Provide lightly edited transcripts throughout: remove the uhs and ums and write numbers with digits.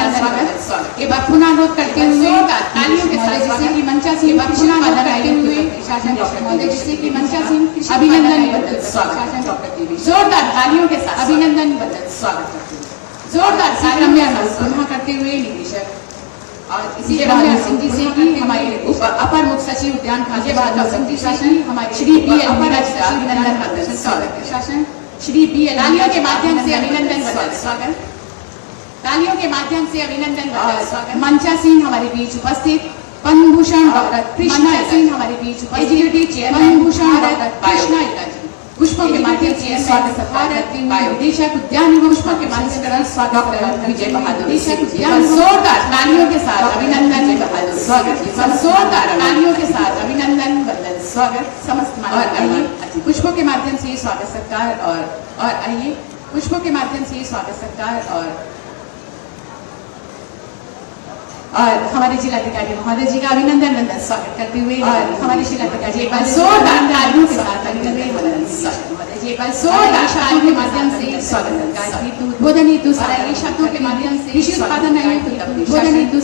साथ स्वागत। एक बार पुनः अनुरोध करते हुए तालियों के साथ जैसे कि मंचा सिंह पुनः अनुरोध करते हुए शासन डॉक्टर महोदय जैसे कि मंचा सिंह अभिनंदन बदल स्वागत डॉक्टर जोरदार तालियों के साथ अभिनंदन बदल स्वागत करते हुए जोरदार कार्यक्रम में पुनः करते हुए निदेशक और इसी के बाद सिंह जी से कि हमारे अपर मुख्य सचिव उद्यान खाते बाद डॉक्टर शासन हमारे श्री बी अपर अभिनंदन बदल स्वागत शासन श्री बी तालियों के माध्यम से अभिनंदन बदल स्वागत तालियों के माध्यम से अभिनंदन बदल स्वागत मंचा सिंह हमारे बीच उपस्थित पद्म भूषण डॉक्टर कृष्णा सिंह हमारे बीच executive chairman Padma Bhushan doctor Krishna पुष्पों के माध्यम से स्वागत भारत निदेशक उद्यान एवं पुष्पों के माध्यम से स्वागत डॉक्टर विजय बहादुर निदेशक उद्यान जोरदार तालियों के साथ अभिनंदन बहादुर स्वागत जोरदार तालियों के साथ अभिनंदन बदल स्वागत समस्त माननीय पुष्पों के माध्यम से स्वागत सत्कार और आइए पुष्पों के माध्यम से स्वागत सत्कार और हमारे जिलाधिकारी महोदय जी का अभिनंदन बंदन स्वागत करते हुए और हमारे जिलाधिकारी एक बार जोरदार तालियों के साथ अभिनंदन बंदन स्वागत महोदय जी एक बार जोरदार तालियों के माध्यम से स्वागत उद्बोधन हेतु सारे शब्दों के माध्यम से कृषि उत्पादन उद्बोधन हेतु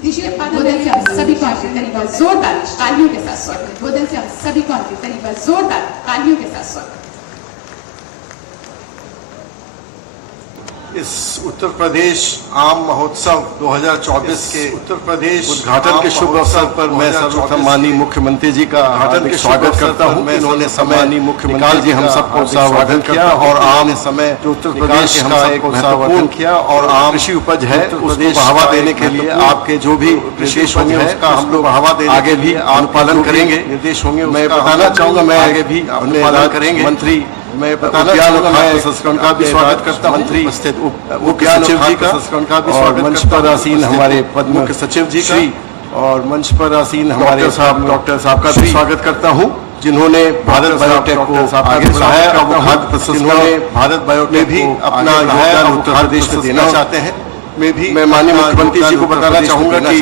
कृषि उत्पादन से हम सभी को करीब जोरदार तालियों के साथ स्वागत उद्बोधन से हम सभी को करीब जोरदार तालियों के साथ स्वागत। इस उत्तर प्रदेश आम महोत्सव 2024 के उत्तर प्रदेश उद्घाटन के शुभ अवसर पर मैं सर्वसम्मानीय मुख्यमंत्री जी का हार्दिक स्वागत करता हूं। इन्होंने समय मुख्यमंत्री जी हम सबको स्वागत किया और आम समय जो उत्तर प्रदेश के हम सबको महत्वपूर्ण किया और आम कृषि उपज है उसको बढ़ावा देने के लिए आपके जो भी निर्देश होंगे उसका हम लोग बढ़ावा देने आगे भी अनुपालन करेंगे निर्देश होंगे। मैं बताना चाहूंगा मैं आगे भी अनुपालन करेंगे। मंत्री मैं बताना चाहूंगा संस्करण का भी स्वागत करता हूं। मंत्री उपस्थित मुख्य सचिव जी का संस्करण का भी स्वागत मंच पर आसीन हमारे पद मुख्य सचिव जी का और मंच पर आसीन हमारे डॉक्टर साहब का भी स्वागत करता हूं जिन्होंने भारत बायोटेक को आगे बढ़ाया और वो खाद्य प्रसंस्करण भारत बायोटेक भी अपना योगदान उत्तर प्रदेश में देना चाहते हैं। मैं माननीय मुख्यमंत्री जी को बताना चाहूंगा कि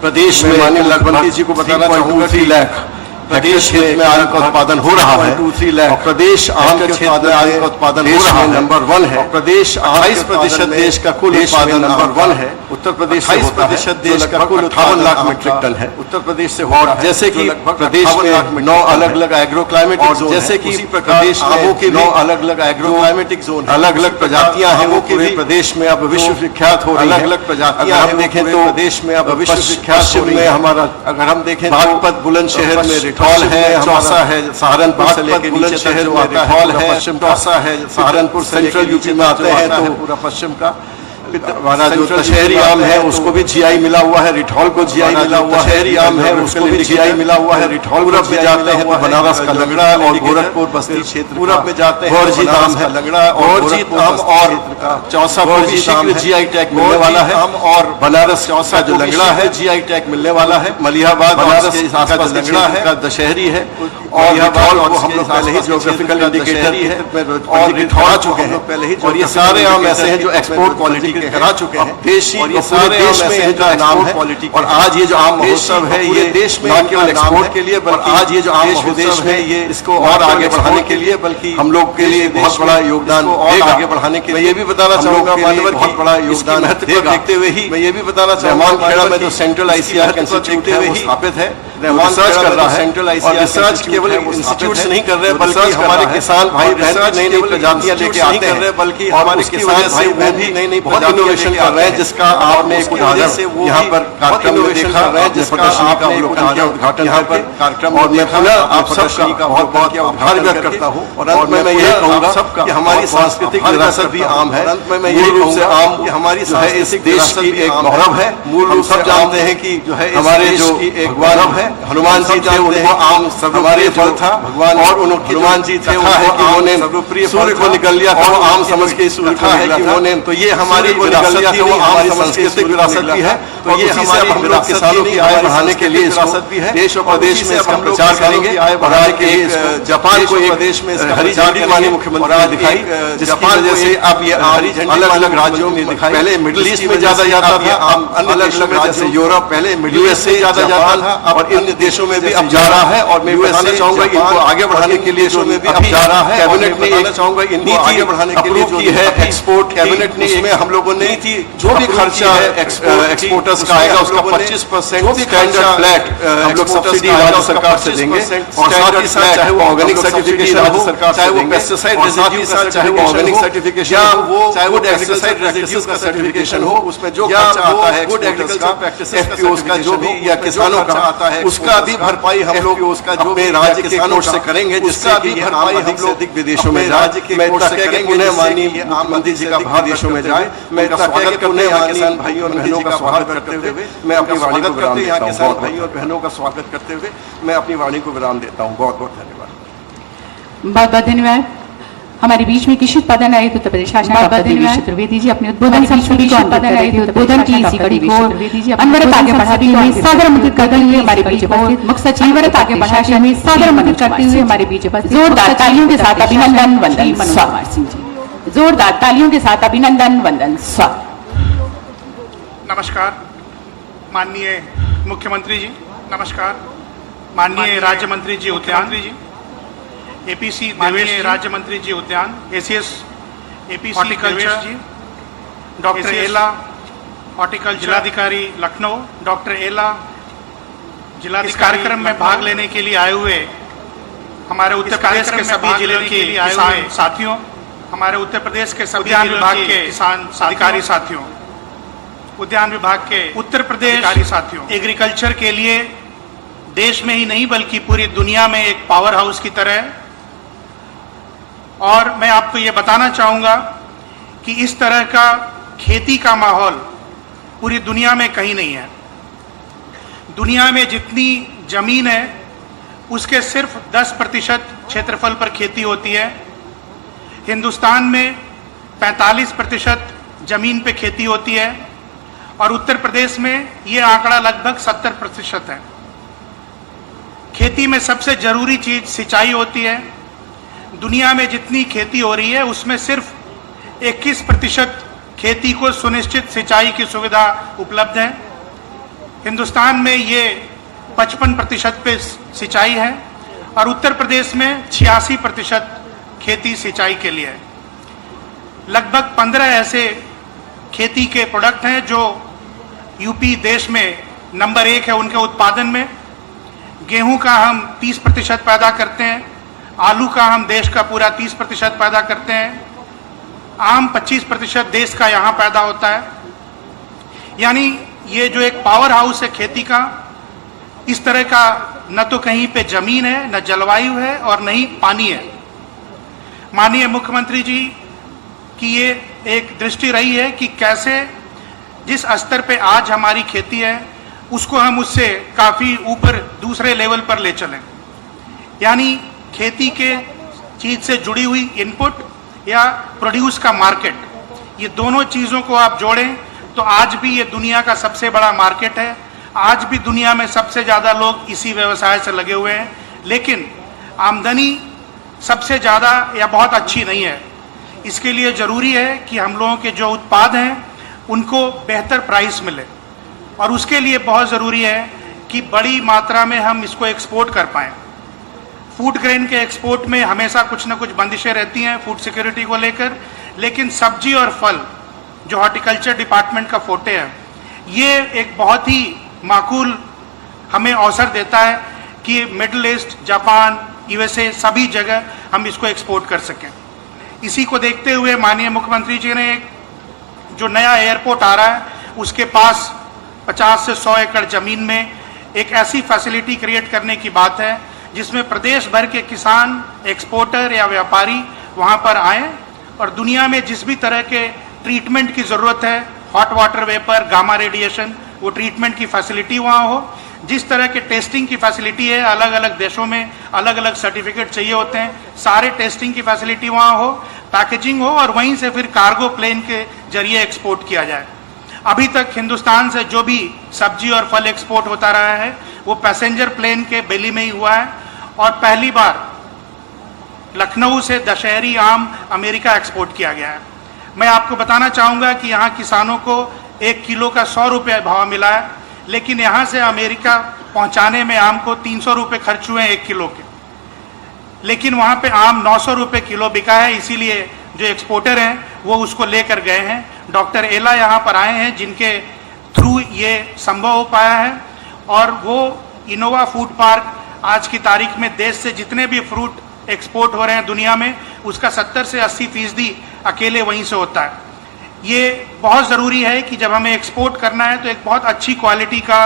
प्रदेश में माननीय मुख्यमंत्री जी को बताना चाहूंगा 3 लाख प्रदेश में आलू का उत्पादन हो रहा है 2-3 लाख प्रदेश आम के क्षेत्र में आलू का उत्पादन हो रहा है नंबर 1 है। प्रदेश 28% देश का कुल उत्पादन नंबर 1 है। उत्तर प्रदेश 28% देश का कुल 58 लाख मीट्रिक टन है उत्तर प्रदेश से और जैसे कि प्रदेश में 9 अलग अलग एग्रो क्लाइमेटिक जोन जैसे कि प्रदेश आमों के 9 अलग अलग एग्रो क्लाइमेटिक जोन अलग अलग प्रजातियां हैं वो पूरे प्रदेश में अब विश्व विख्यात हो रही है। अलग अलग प्रजातियां हम देखें तो प्रदेश में अब विश्व विख्यात में हमारा अगर हम देखें बागपत बुलंदशहर में रिठौल है चौसा है सहारनपुर से लेकर नीचे शहर में रिठौल है पश्चिम चौसा है सहारनपुर सेंट्रल यूपी में आते हैं तो पूरा पश्चिम का हमारा जो दशहरी आम है उसको भी जीआई मिला हुआ है रिठौल को जीआई मिला हुआ है दशहरी आम है उसको भी जीआई मिला हुआ है रिठौल पूरब में जाते हैं तो बनारस का लंगड़ा और गोरखपुर बस्ती क्षेत्र पूरब में जाते हैं गौरजीत आम है लंगड़ा और जीत आम और चौसा को भी शीघ्र जीआई टैग मिलने वाला है आम और बनारस चौसा जो लंगड़ा है जीआई टैग मिलने वाला है। मलिहाबाद बनारस के आसपास का लंगड़ा है दशहरी है और रिठौल को हम लोग पहले ही ज्योग्राफिकल इंडिकेटर है और रिठौल आ चुके हैं पहले ही और ये सारे आम ऐसे हैं जो एक्सपोर्ट क्वालिटी करा चुके हैं देशी और ये सारे देश में जो नाम है क्वालिटी और आज ये जो आम महोत्सव है ये देश में न केवल एक्सपोर्ट के लिए बल्कि आज ये जो आम महोत्सव है ये इसको और आगे बढ़ाने के लिए बल्कि हम लोग के लिए बहुत बड़ा योगदान और आगे बढ़ाने के लिए मैं ये भी बताना चाहूंगा मान्यवर बहुत बड़ा योगदान देखते हुए ही मैं ये भी बताना चाहूंगा खेड़ा में जो सेंट्रल आईसीआर इंस्टीट्यूट है वो स्थापित है रिसर्च कर रहा है सेंट्रल आईसीआर रिसर्च केवल इंस्टीट्यूट से नहीं कर रहे बल्कि हमारे किसान भाई बहन नई नई प्रजातियां लेके आते हैं बल्कि हमारे किसान भाई बहन भी नई नई बहुत इनोवेशन कर रहे हैं जिसका आपने एक उदाहरण यहाँ पर कार्यक्रम में देखा है जिसका आपने एक उद्घाटन यहाँ पर कार्यक्रम और मैं पुनः आप सबका बहुत बहुत आभार व्यक्त करता हूँ और अंत में मैं यही कहूँगा सबका कि हमारी सांस्कृतिक विरासत भी आम है। अंत में मैं यही रूप से आम कि हमारी इस देश की एक गौरव है। मूल रूप सब जानते हैं कि जो है हमारे जो एक गौरव है हनुमान जी थे उनको आम हमारे फल था भगवान और उन्होंने हनुमान जी थे है कि उन्होंने सर्वप्रिय सूर्य को निकल लिया था आम समझ के सूर्य को है कि उन्होंने तो ये हमारी विरासत थी वो हमारी सांस्कृतिक विरासत भी है तो ये हमारे हम लोग किसानों की आय बढ़ाने के लिए विरासत भी है देश और प्रदेश में इसका प्रचार करेंगे आय बढ़ाने के लिए जापान को एक देश में हरी झंडी माननीय मुख्यमंत्री ने दिखाई जापान जैसे अब ये हरी झंडी अलग अलग राज्यों में दिखाई पहले मिडिल ईस्ट में ज्यादा जाता था अलग अलग जैसे यूरोप पहले मिडिल ईस्ट से ज्यादा जाता था और इन देशों में भी अब जा रहा है और मैं यूएसए चाहूंगा इनको आगे बढ़ाने के लिए जो भी अब जा रहा है, कैबिनेट ने एक चाहूंगा इनको आगे बढ़ाने के लिए की है एक्सपोर्ट कैबिनेट ने, इसमें हम लोगों ने जो भी खर्चा है एक्सपोर्टर्स का आएगा उसका 25% स्टैंडर्ड फ्लैट हम लोग सब्सिडी राज्य सरकार से देंगे, और साथ ही साथ चाहे वो ऑर्गेनिक सर्टिफिकेशन राज्य सरकार चाहे वो पेस्टिसाइड रेजिड्यू का चाहे वो ऑर्गेनिक सर्टिफिकेशन या वो चाहे वो पेस्टिसाइड रेजिड्यू का सर्टिफिकेशन हो, उसमें जो खर्चा आता है गुड एग्रीकल्चर प्रैक्टिसेस एफपीओस का जो भी या किसानों का आता है उसका भी भरपाई हम लोग उसका जो भी राज्य के कोष से करेंगे, जिसका भी भरपाई हम लोग अधिक विदेशों में जाए। मैं इतना कह के उन्हें माननीय मंत्री जी का बाहर देशों में जाए, मैं इतना स्वागत करते हैं किसान भाइयों और बहनों का स्वागत करते हुए मैं अपनी वाणी को विराम देता हूँ। किसान भाइयों और बहनों का स्वागत करते हुए मैं अपनी वाणी को विराम देता हूँ। बहुत बहुत धन्यवाद। बहुत बहुत धन्यवाद। हमारे बीच में कृषि उत्पादन आयुक्त उत्तर प्रदेश शासन डॉक्टर देवेश चतुर्वेदी जी अपने उद्बोधन की इसी कड़ी को अनवरत आगे बढ़ाते हुए सादर आमंत्रित करते हुए हमारे बीच उपस्थित मुख्य सचिव अनवरत आगे बढ़ाते हुए सादर आमंत्रित करते हुए हमारे बीच उपस्थित जोरदार तालियों के साथ अभिनंदन वंदन स्वागत सिंह जी, जोरदार तालियों के साथ अभिनंदन वंदन स्वागत। नमस्कार माननीय मुख्यमंत्री जी, नमस्कार माननीय राज्य मंत्री जी उद्यान जी, एपीसी माननीय राज्य मंत्री जी उद्यान, एसीएस एपीसी हॉर्टिकल्चर जी, डॉक्टर एला हॉर्टिकल्चर जिलाधिकारी लखनऊ, डॉक्टर एला जिला इस कार्यक्रम में भाग लेने के लिए आए हुए हमारे उत्तर प्रदेश के सभी जिले के लिए आए हुए साथियों, हमारे उत्तर प्रदेश के सभी उद्यान विभाग के किसान अधिकारी साथियों, उद्यान विभाग के उत्तर प्रदेश साथियों, एग्रीकल्चर के लिए देश में ही नहीं बल्कि पूरी दुनिया में एक पावर हाउस की तरह है। और मैं आपको ये बताना चाहूँगा कि इस तरह का खेती का माहौल पूरी दुनिया में कहीं नहीं है। दुनिया में जितनी जमीन है उसके सिर्फ 10% क्षेत्रफल पर खेती होती है। हिंदुस्तान में 45% जमीन पे खेती होती है और उत्तर प्रदेश में ये आंकड़ा लगभग 70% है। खेती में सबसे जरूरी चीज सिंचाई होती है। दुनिया में जितनी खेती हो रही है उसमें सिर्फ 21% खेती को सुनिश्चित सिंचाई की सुविधा उपलब्ध है। हिंदुस्तान में ये 55% पे सिंचाई है और उत्तर प्रदेश में 86% खेती सिंचाई के लिए है। लगभग 15 ऐसे खेती के प्रोडक्ट हैं जो यूपी देश में नंबर 1 है उनके उत्पादन में। गेहूं का हम 30% पैदा करते हैं, आलू का हम देश का पूरा 30% पैदा करते हैं, आम 25% देश का यहाँ पैदा होता है। यानी ये जो एक पावर हाउस है खेती का, इस तरह का न तो कहीं पे जमीन है, न जलवायु है और न ही पानी है। माननीय मुख्यमंत्री जी की ये एक दृष्टि रही है कि कैसे जिस स्तर पे आज हमारी खेती है उसको हम उससे काफ़ी ऊपर दूसरे लेवल पर ले चलें। यानी खेती के चीज़ से जुड़ी हुई इनपुट या प्रोड्यूस का मार्केट, ये दोनों चीज़ों को आप जोड़ें तो आज भी ये दुनिया का सबसे बड़ा मार्केट है। आज भी दुनिया में सबसे ज़्यादा लोग इसी व्यवसाय से लगे हुए हैं, लेकिन आमदनी सबसे ज़्यादा या बहुत अच्छी नहीं है। इसके लिए ज़रूरी है कि हम लोगों के जो उत्पाद हैं उनको बेहतर प्राइस मिले और उसके लिए बहुत ज़रूरी है कि बड़ी मात्रा में हम इसको एक्सपोर्ट कर पाएँ। फूड ग्रेन के एक्सपोर्ट में हमेशा कुछ न कुछ बंदिशें रहती हैं फूड सिक्योरिटी को लेकर, लेकिन सब्जी और फल जो हॉर्टिकल्चर डिपार्टमेंट का फोटे है, ये एक बहुत ही माकूल हमें अवसर देता है कि मिडिल ईस्ट, जापान, यूएसए सभी जगह हम इसको एक्सपोर्ट कर सकें। इसी को देखते हुए माननीय मुख्यमंत्री जी ने एक जो नया एयरपोर्ट आ रहा है उसके पास 50 से 100 एकड़ जमीन में एक ऐसी फैसिलिटी क्रिएट करने की बात है जिसमें प्रदेश भर के किसान, एक्सपोर्टर या व्यापारी वहां पर आएँ और दुनिया में जिस भी तरह के ट्रीटमेंट की ज़रूरत है, hot water vapour, gamma radiation, वो ट्रीटमेंट की फैसिलिटी वहाँ हो। जिस तरह के टेस्टिंग की फैसिलिटी है, अलग अलग देशों में अलग अलग सर्टिफिकेट चाहिए होते हैं, सारे टेस्टिंग की फैसिलिटी वहाँ हो, पैकेजिंग हो और वहीं से फिर कार्गो प्लेन के जरिए एक्सपोर्ट किया जाए। अभी तक हिंदुस्तान से जो भी सब्जी और फल एक्सपोर्ट होता रहा है वो पैसेंजर प्लेन के बेली में ही हुआ है और पहली बार लखनऊ से दशहरी आम अमेरिका एक्सपोर्ट किया गया है। मैं आपको बताना चाहूँगा कि यहाँ किसानों को 1 किलो का 100 रुपये भाव मिला है, लेकिन यहाँ से अमेरिका पहुँचाने में आम को 300 रुपये खर्च हुए हैं 1 किलो के। लेकिन वहाँ पे आम 900 रुपये किलो बिका है, इसीलिए जो एक्सपोर्टर हैं वो उसको लेकर गए हैं। डॉक्टर एला यहाँ पर आए हैं जिनके थ्रू ये संभव हो पाया है, और वो इनोवा फूड पार्क आज की तारीख में देश से जितने भी फ्रूट एक्सपोर्ट हो रहे हैं दुनिया में, उसका 70 से 80% अकेले वहीं से होता है। ये बहुत ज़रूरी है कि जब हमें एक्सपोर्ट करना है तो एक बहुत अच्छी क्वालिटी का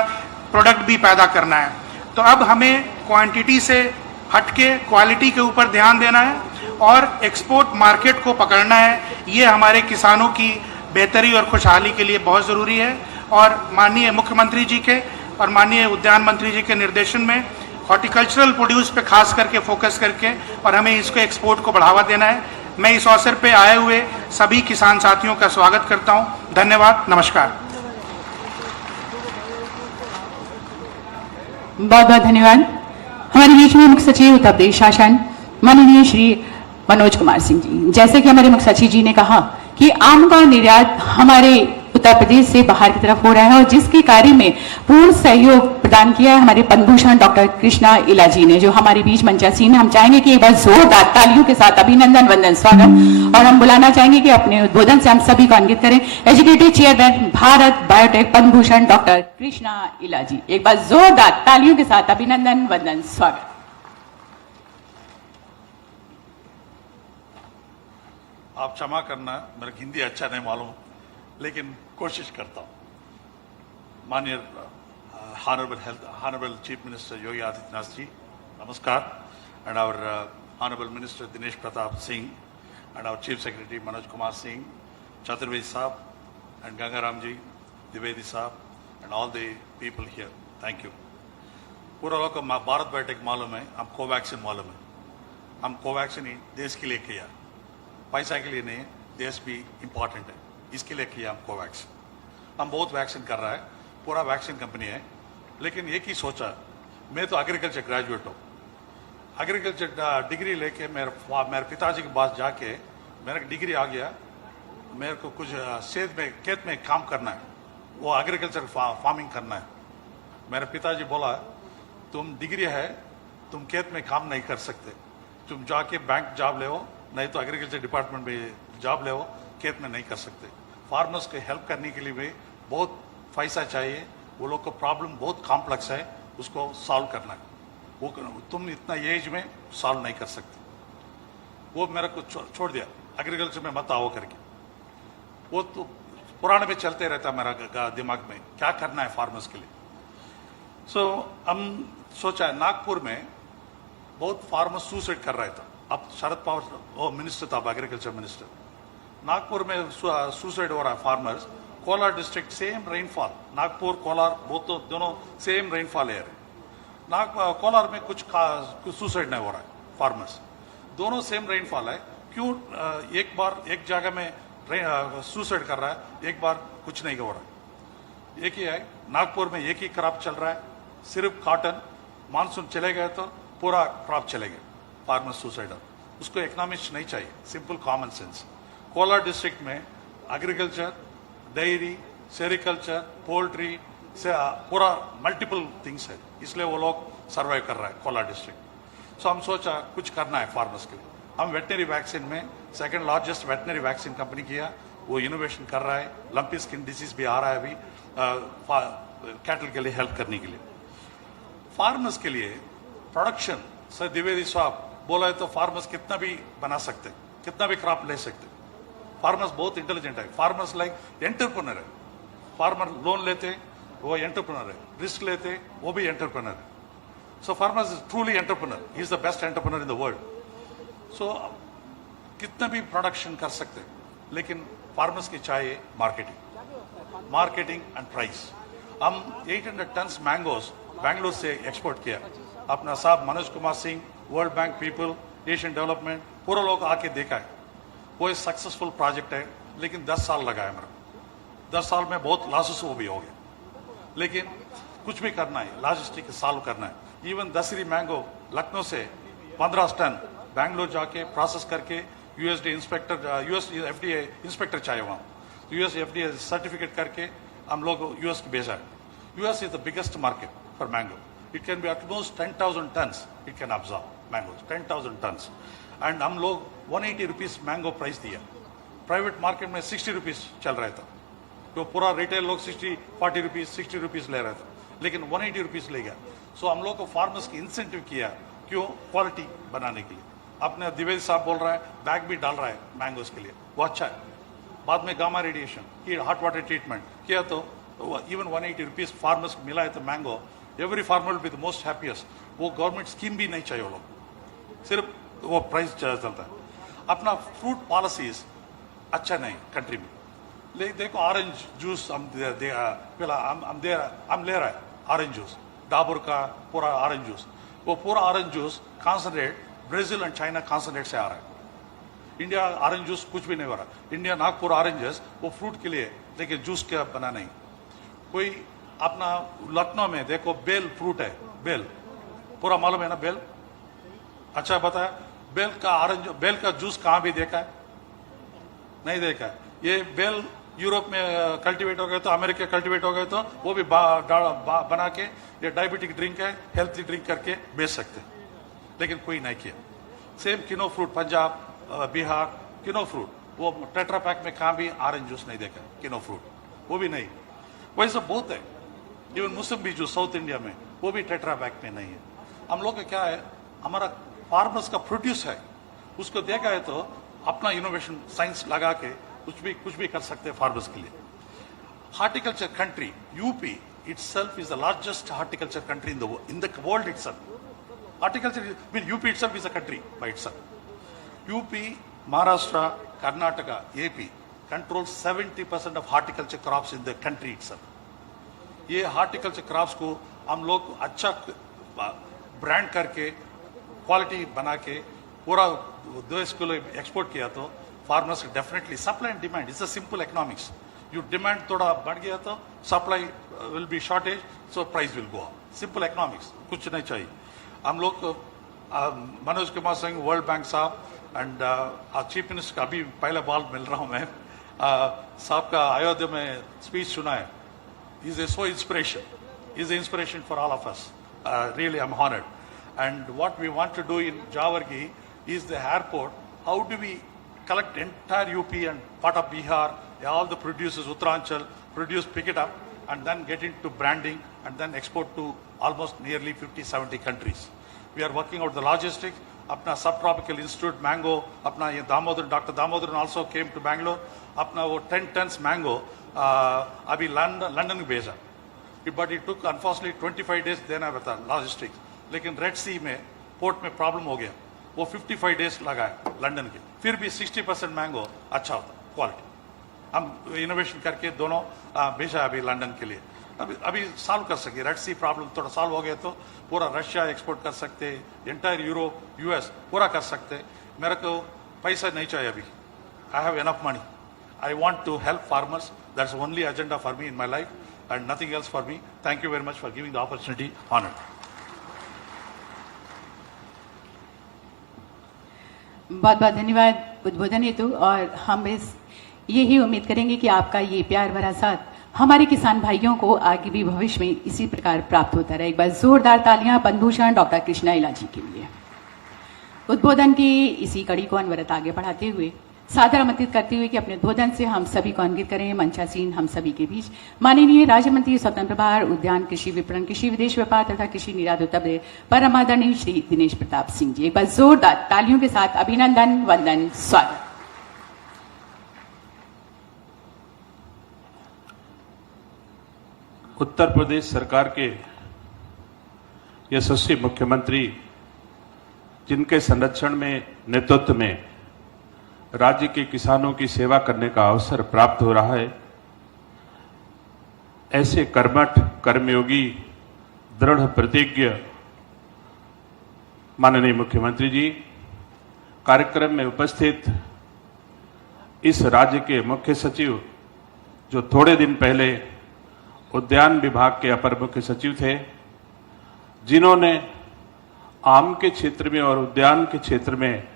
प्रोडक्ट भी पैदा करना है। तो अब हमें क्वांटिटी से हटके क्वालिटी के ऊपर ध्यान देना है और एक्सपोर्ट मार्केट को पकड़ना है। ये हमारे किसानों की बेहतरी और खुशहाली के लिए बहुत ज़रूरी है। और माननीय मुख्यमंत्री जी के और माननीय उद्यान मंत्री जी के निर्देशन में हॉर्टिकल्चरल प्रोड्यूस पे खास करके फोकस करके और हमें इसको एक्सपोर्ट को बढ़ावा देना है। मैं इस अवसर पे आए हुए सभी किसान साथियों का स्वागत करता हूं। धन्यवाद, नमस्कार। बहुत बहुत धन्यवाद। हमारे बीच में मुख्य सचिव उत्तर प्रदेश शासन माननीय श्री मनोज कुमार सिंह जी। जैसे कि हमारे मुख्य सचिव जी ने कहा कि आम का निर्यात हमारे उत्तर प्रदेश से बाहर की तरफ हो रहा है और जिसके कार्य में पूर्ण सहयोग प्रदान किया है हमारे पद्म भूषण डॉक्टर कृष्णा इला जी ने, जो हमारे बीच मंचासीन है। हम चाहेंगे कि एक बार जोरदार तालियों के साथ अभिनंदन वंदन स्वागत, और हम बुलाना चाहेंगे कि अपने उद्बोधन से हम सभी को अंकित करें educative chairman Bharat biotech Padma Bhushan doctor Krishna Ella जी। एक बार जोरदार तालियों के साथ अभिनंदन वंदन स्वागत। आप क्षमा करना, मेरा हिंदी अच्छा नहीं मालूम, लेकिन कोशिश करता हूं। माननीय Honorable Chief Minister Yogi Adityanath ji, namaskar, and our Honorable Minister Dinesh Pratap Singh, and our Chief Secretary Manoj Kumar Singh, Chaturvedi Saab, and Gangaram ji, Dwivedi Saab, and all the people here. Thank you. पूरा लोग को Bharat biotech मालूम है, हम Covaxin मालूम है। हम Covaxin ही देश के लिए किया, पैसा के लिए नहीं, देश भी इंपॉर्टेंट है, इसके लिए किया हम कोवैक्सीन। हम बहुत वैक्सीन कर रहा है, पूरा वैक्सीन कंपनी है, लेकिन एक ही सोचा, मैं तो एग्रीकल्चर ग्रेजुएट हूँ, एग्रीकल्चर डिग्री लेके मेरे पिताजी के पास जाके मेरा डिग्री आ गया, मेरे को कुछ खेत में काम करना है, वो एग्रीकल्चर फार्मिंग करना है। मेरे पिताजी बोला तुम डिग्री है, तुम खेत में काम नहीं कर सकते, तुम जाके बैंक जॉब ले, नहीं तो एग्रीकल्चर डिपार्टमेंट में जॉब ले, खेत में नहीं कर सकते। फार्मर्स को हेल्प करने के लिए भी बहुत पैसा चाहिए, वो लोग को प्रॉब्लम बहुत कॉम्प्लेक्स है, उसको सॉल्व करना है, वो तुम इतना एज में सॉल्व नहीं कर सकते। वो मेरे को छोड़ दिया, एग्रीकल्चर में मत आओ करके। वो तो पुराने में चलते रहता मेरा दिमाग में, क्या करना है फार्मर्स के लिए। सो हम सोचा नागपुर में बहुत फार्मर्स सुसाइड कर रहा था। अब शरद पवार वो मिनिस्टर था, एग्रीकल्चर मिनिस्टर। नागपुर में सुसाइड हो रहा है farmers. Kolar district same rainfall, Nagpur Kolar दोनों सेम रेनफॉल है। कोलार में कुछ सुसाइड नहीं हो रहा है फार्मर्स, दोनों सेम रेनफॉल है। क्यों एक बार एक जगह में सुसाइड कर रहा है, एक बार कुछ नहीं हो रहा है। एक ही है, नागपुर में एक ही क्रॉप चल रहा है, सिर्फ कॉटन। मानसून चले गए तो पूरा क्रॉप चले गए, फार्मर सुसाइडर। उसको इकोनॉमिक्स नहीं चाहिए, simple common sense. Kolar district में एग्रीकल्चर, डेयरी, सेरिकल्चर, पोल्ट्री से पूरा मल्टीपल थिंग्स है, इसलिए वो लोग सर्वाइव कर रहा है कोलार डिस्ट्रिक्ट। सो हम सोचा कुछ करना है फार्मर्स के लिए। हम वेटनरी वैक्सीन में second largest veterinary vaccine company किया, वो इनोवेशन कर रहा है। लंपी स्किन डिसीज भी आ रहा है अभी कैटल के लिए हेल्प करने के लिए। फार्मर्स के लिए प्रोडक्शन, सर द्विवेदी साहब बोला है तो फार्मर्स कितना भी बना सकते, कितना भी क्रॉप ले सकते। फार्मर्स बहुत इंटेलिजेंट है, फार्मर्स लाइक एंटरप्रेन्योर है। फार्मर लोन लेते वो एंटरप्रेन्योर है, रिस्क लेते वो भी एंटरप्रेन्योर है। So farmers is truly entrepreneur, he is the best entrepreneur in the world. So कितना भी प्रोडक्शन कर सकते, लेकिन फार्मर्स की चाहिए मार्केटिंग एंड प्राइस। हम 800 टन्स मैंगोज बैंगलोर से एक्सपोर्ट किया। अपना साहब Manoj Kumar Singh, world bank people, Asian development, पूरा लोग आके देखा है। वो एक सक्सेसफुल प्रोजेक्ट है, लेकिन 10 साल लगा है मेरा। 10 साल में बहुत लॉसेस वो भी हो गए, लेकिन कुछ भी करना है, लॉजिस्टिक सॉल्व करना है। इवन दशहरी मैंगो लखनऊ से 15 टन बैंगलोर जाके प्रोसेस करके USD inspector, US FDA inspector चाहिए वहाँ, तो यूएस एफडीए सर्टिफिकेट करके हम लोग यूएस को भेजा है। US is the biggest market for mango, it can be utmost 10,000 tons it can absorb. Mangoes, 10,000 tons, and हम लोग 180 रुपीज मैंगो प्राइस दिया। प्राइवेट मार्केट में 60 रुपीज चल रहा था, तो पूरा रिटेल लोग 40 रुपीज 60 रुपीज ले रहा था, लेकिन 180 रुपीज ले गया। सो हम लोग को फार्मर्स की इंसेंटिव किया, क्यों? क्वालिटी बनाने के लिए। अपने द्विवेदी साहब बोल रहा है बैग भी डाल रहा है मैंगोज के लिए, वो अच्छा है। बाद में गामा रेडिएशन की हॉट वाटर ट्रीटमेंट किया, तो इवन 180 रुपीज फार्मर्स मिला है, तो mango every farmer will be the most happiest. वो गवर्नमेंट स्कीम भी नहीं चाहिए, वो लोग सिर्फ वो प्राइस चलता है। अपना फ्रूट पॉलिसीज अच्छा नहीं कंट्री में। देखो ऑरेंज जूस हम ले रहा है, ऑरेंज जूस डाबर का पूरा ऑरेंज जूस, वो पूरा orange juice concentrate Brazil and China concentrate से आ रहा है। इंडिया ऑरेंज जूस कुछ भी नहीं हो रहा। इंडिया नागपुर ऑरेंजेस वो फ्रूट के लिए, लेकिन जूस क्या बना नहीं। कोई अपना लखनऊ में देखो बेल फ्रूट है, बेल पूरा मालूम है ना, बेल अच्छा बताया। बेल का ऑरेंज, बेल का जूस कहाँ भी देखा है? नहीं देखा है। ये बेल यूरोप में कल्टीवेट हो गए, तो अमेरिका कल्टीवेट हो गए, तो वो भी बना के ये डायबिटिक ड्रिंक है, हेल्थी ड्रिंक करके बेच सकते, लेकिन कोई नहीं किया। सेम किनो फ्रूट, पंजाब बिहार किनो फ्रूट, वो टेट्रा पैक में कहाँ भी ऑरेंज जूस नहीं देखा, किनो फ्रूट वो भी नहीं। वैसे बहुत है, इवन मौसम्बी जूस साउथ इंडिया में वो भी टेट्रा पैक में नहीं है। हम लोग का क्या है, हमारा फार्मर्स का प्रोड्यूस है, उसको देखा है तो अपना इनोवेशन साइंस लगा के कुछ भी कर सकते हैं फार्मर्स के लिए। Horticulture country UP itself is the largest horticulture country in the world itself. Horticulture, I mean UP itself is a country by itself. UP, Maharashtra, Karnataka, AP controls 70% of horticulture crops in the country itself. ये horticulture crops को हम लोग अच्छा brand करके quality बना के पूरा देश को एक्सपोर्ट किया, तो farmers definitely supply and demand is a simple economics. You demand थोड़ा बढ़ गया तो supply will be shortage, so price will go up. Simple economics, कुछ नहीं चाहिए। हम लोग मनोज कुमार सिंह, वर्ल्ड बैंक साहब एंड चीफ मिनिस्टर का अभी पहला बाल मिल रहा हूँ मैं, साहब का अयोध्या में स्पीच सुना है। Is a so inspiration, is a inspiration for all of us. Really I am honoured. And what we want to do in Jewargi is the airport. How do we collect entire UP and part of Bihar, all the producers, Uttaranchal, produce, pick it up, and then get into branding and then export to almost nearly 50-70 countries. We are working out the logistics. Apna subtropical institute mango, apna ye Damodar, Dr. Damodar also came to Bangalore. Apna wo 10 tons mango, abhi London में भेजा. But it took unfortunately 25 days देना पड़ता logistics. लेकिन Red Sea में port में problem हो गया, वो 55 डेज लगा है लंदन के, फिर भी 60% मैंगो अच्छा होता क्वालिटी। हम इनोवेशन करके दोनों भेजा अभी लंदन के लिए। अभी सॉल्व कर सके, रेड सी प्रॉब्लम थोड़ा सॉल्व हो गया तो पूरा रशिया एक्सपोर्ट कर सकते, एंटायर यूरोप यूएस पूरा कर सकते। मेरे को पैसा नहीं चाहिए अभी, I have enough money, I want to help farmers, that's only agenda for me in my life and nothing else for me. Thank you very much for giving the opportunity, honoured. बहुत बहुत धन्यवाद उद्बोधन हेतु। और हम यही उम्मीद करेंगे कि आपका ये प्यार भरा साथ हमारे किसान भाइयों को आगे भी भविष्य में इसी प्रकार प्राप्त होता रहे। एक बार जोरदार तालियां पद्मभूषण डॉक्टर कृष्णा इला जी के लिए। उद्बोधन की इसी कड़ी को अनवरत आगे बढ़ाते हुए, सादर आमंत्रित करते हुए कि अपने उद्बोधन से हम सभी को अंकित करें मंचासीन हम सभी के बीच माननीय राज्य मंत्री स्वतंत्र प्रभार उद्यान, कृषि विपणन, कृषि विदेश व्यापार तथा कृषि निर्यात उत्तर परम आदरणीय श्री दिनेश प्रताप सिंह जी। एक बार जोरदार तालियों के साथ अभिनंदन, वंदन, स्वागत। उत्तर प्रदेश सरकार के यशस्वी मुख्यमंत्री, जिनके संरक्षण में, नेतृत्व में राज्य के किसानों की सेवा करने का अवसर प्राप्त हो रहा है, ऐसे कर्मठ, कर्मयोगी, दृढ़ प्रतिज्ञ माननीय मुख्यमंत्री जी कार्यक्रम में उपस्थित इस राज्य के मुख्य सचिव, जो थोड़े दिन पहले उद्यान विभाग के अपर मुख्य सचिव थे, जिन्होंने आम के क्षेत्र में और उद्यान के क्षेत्र में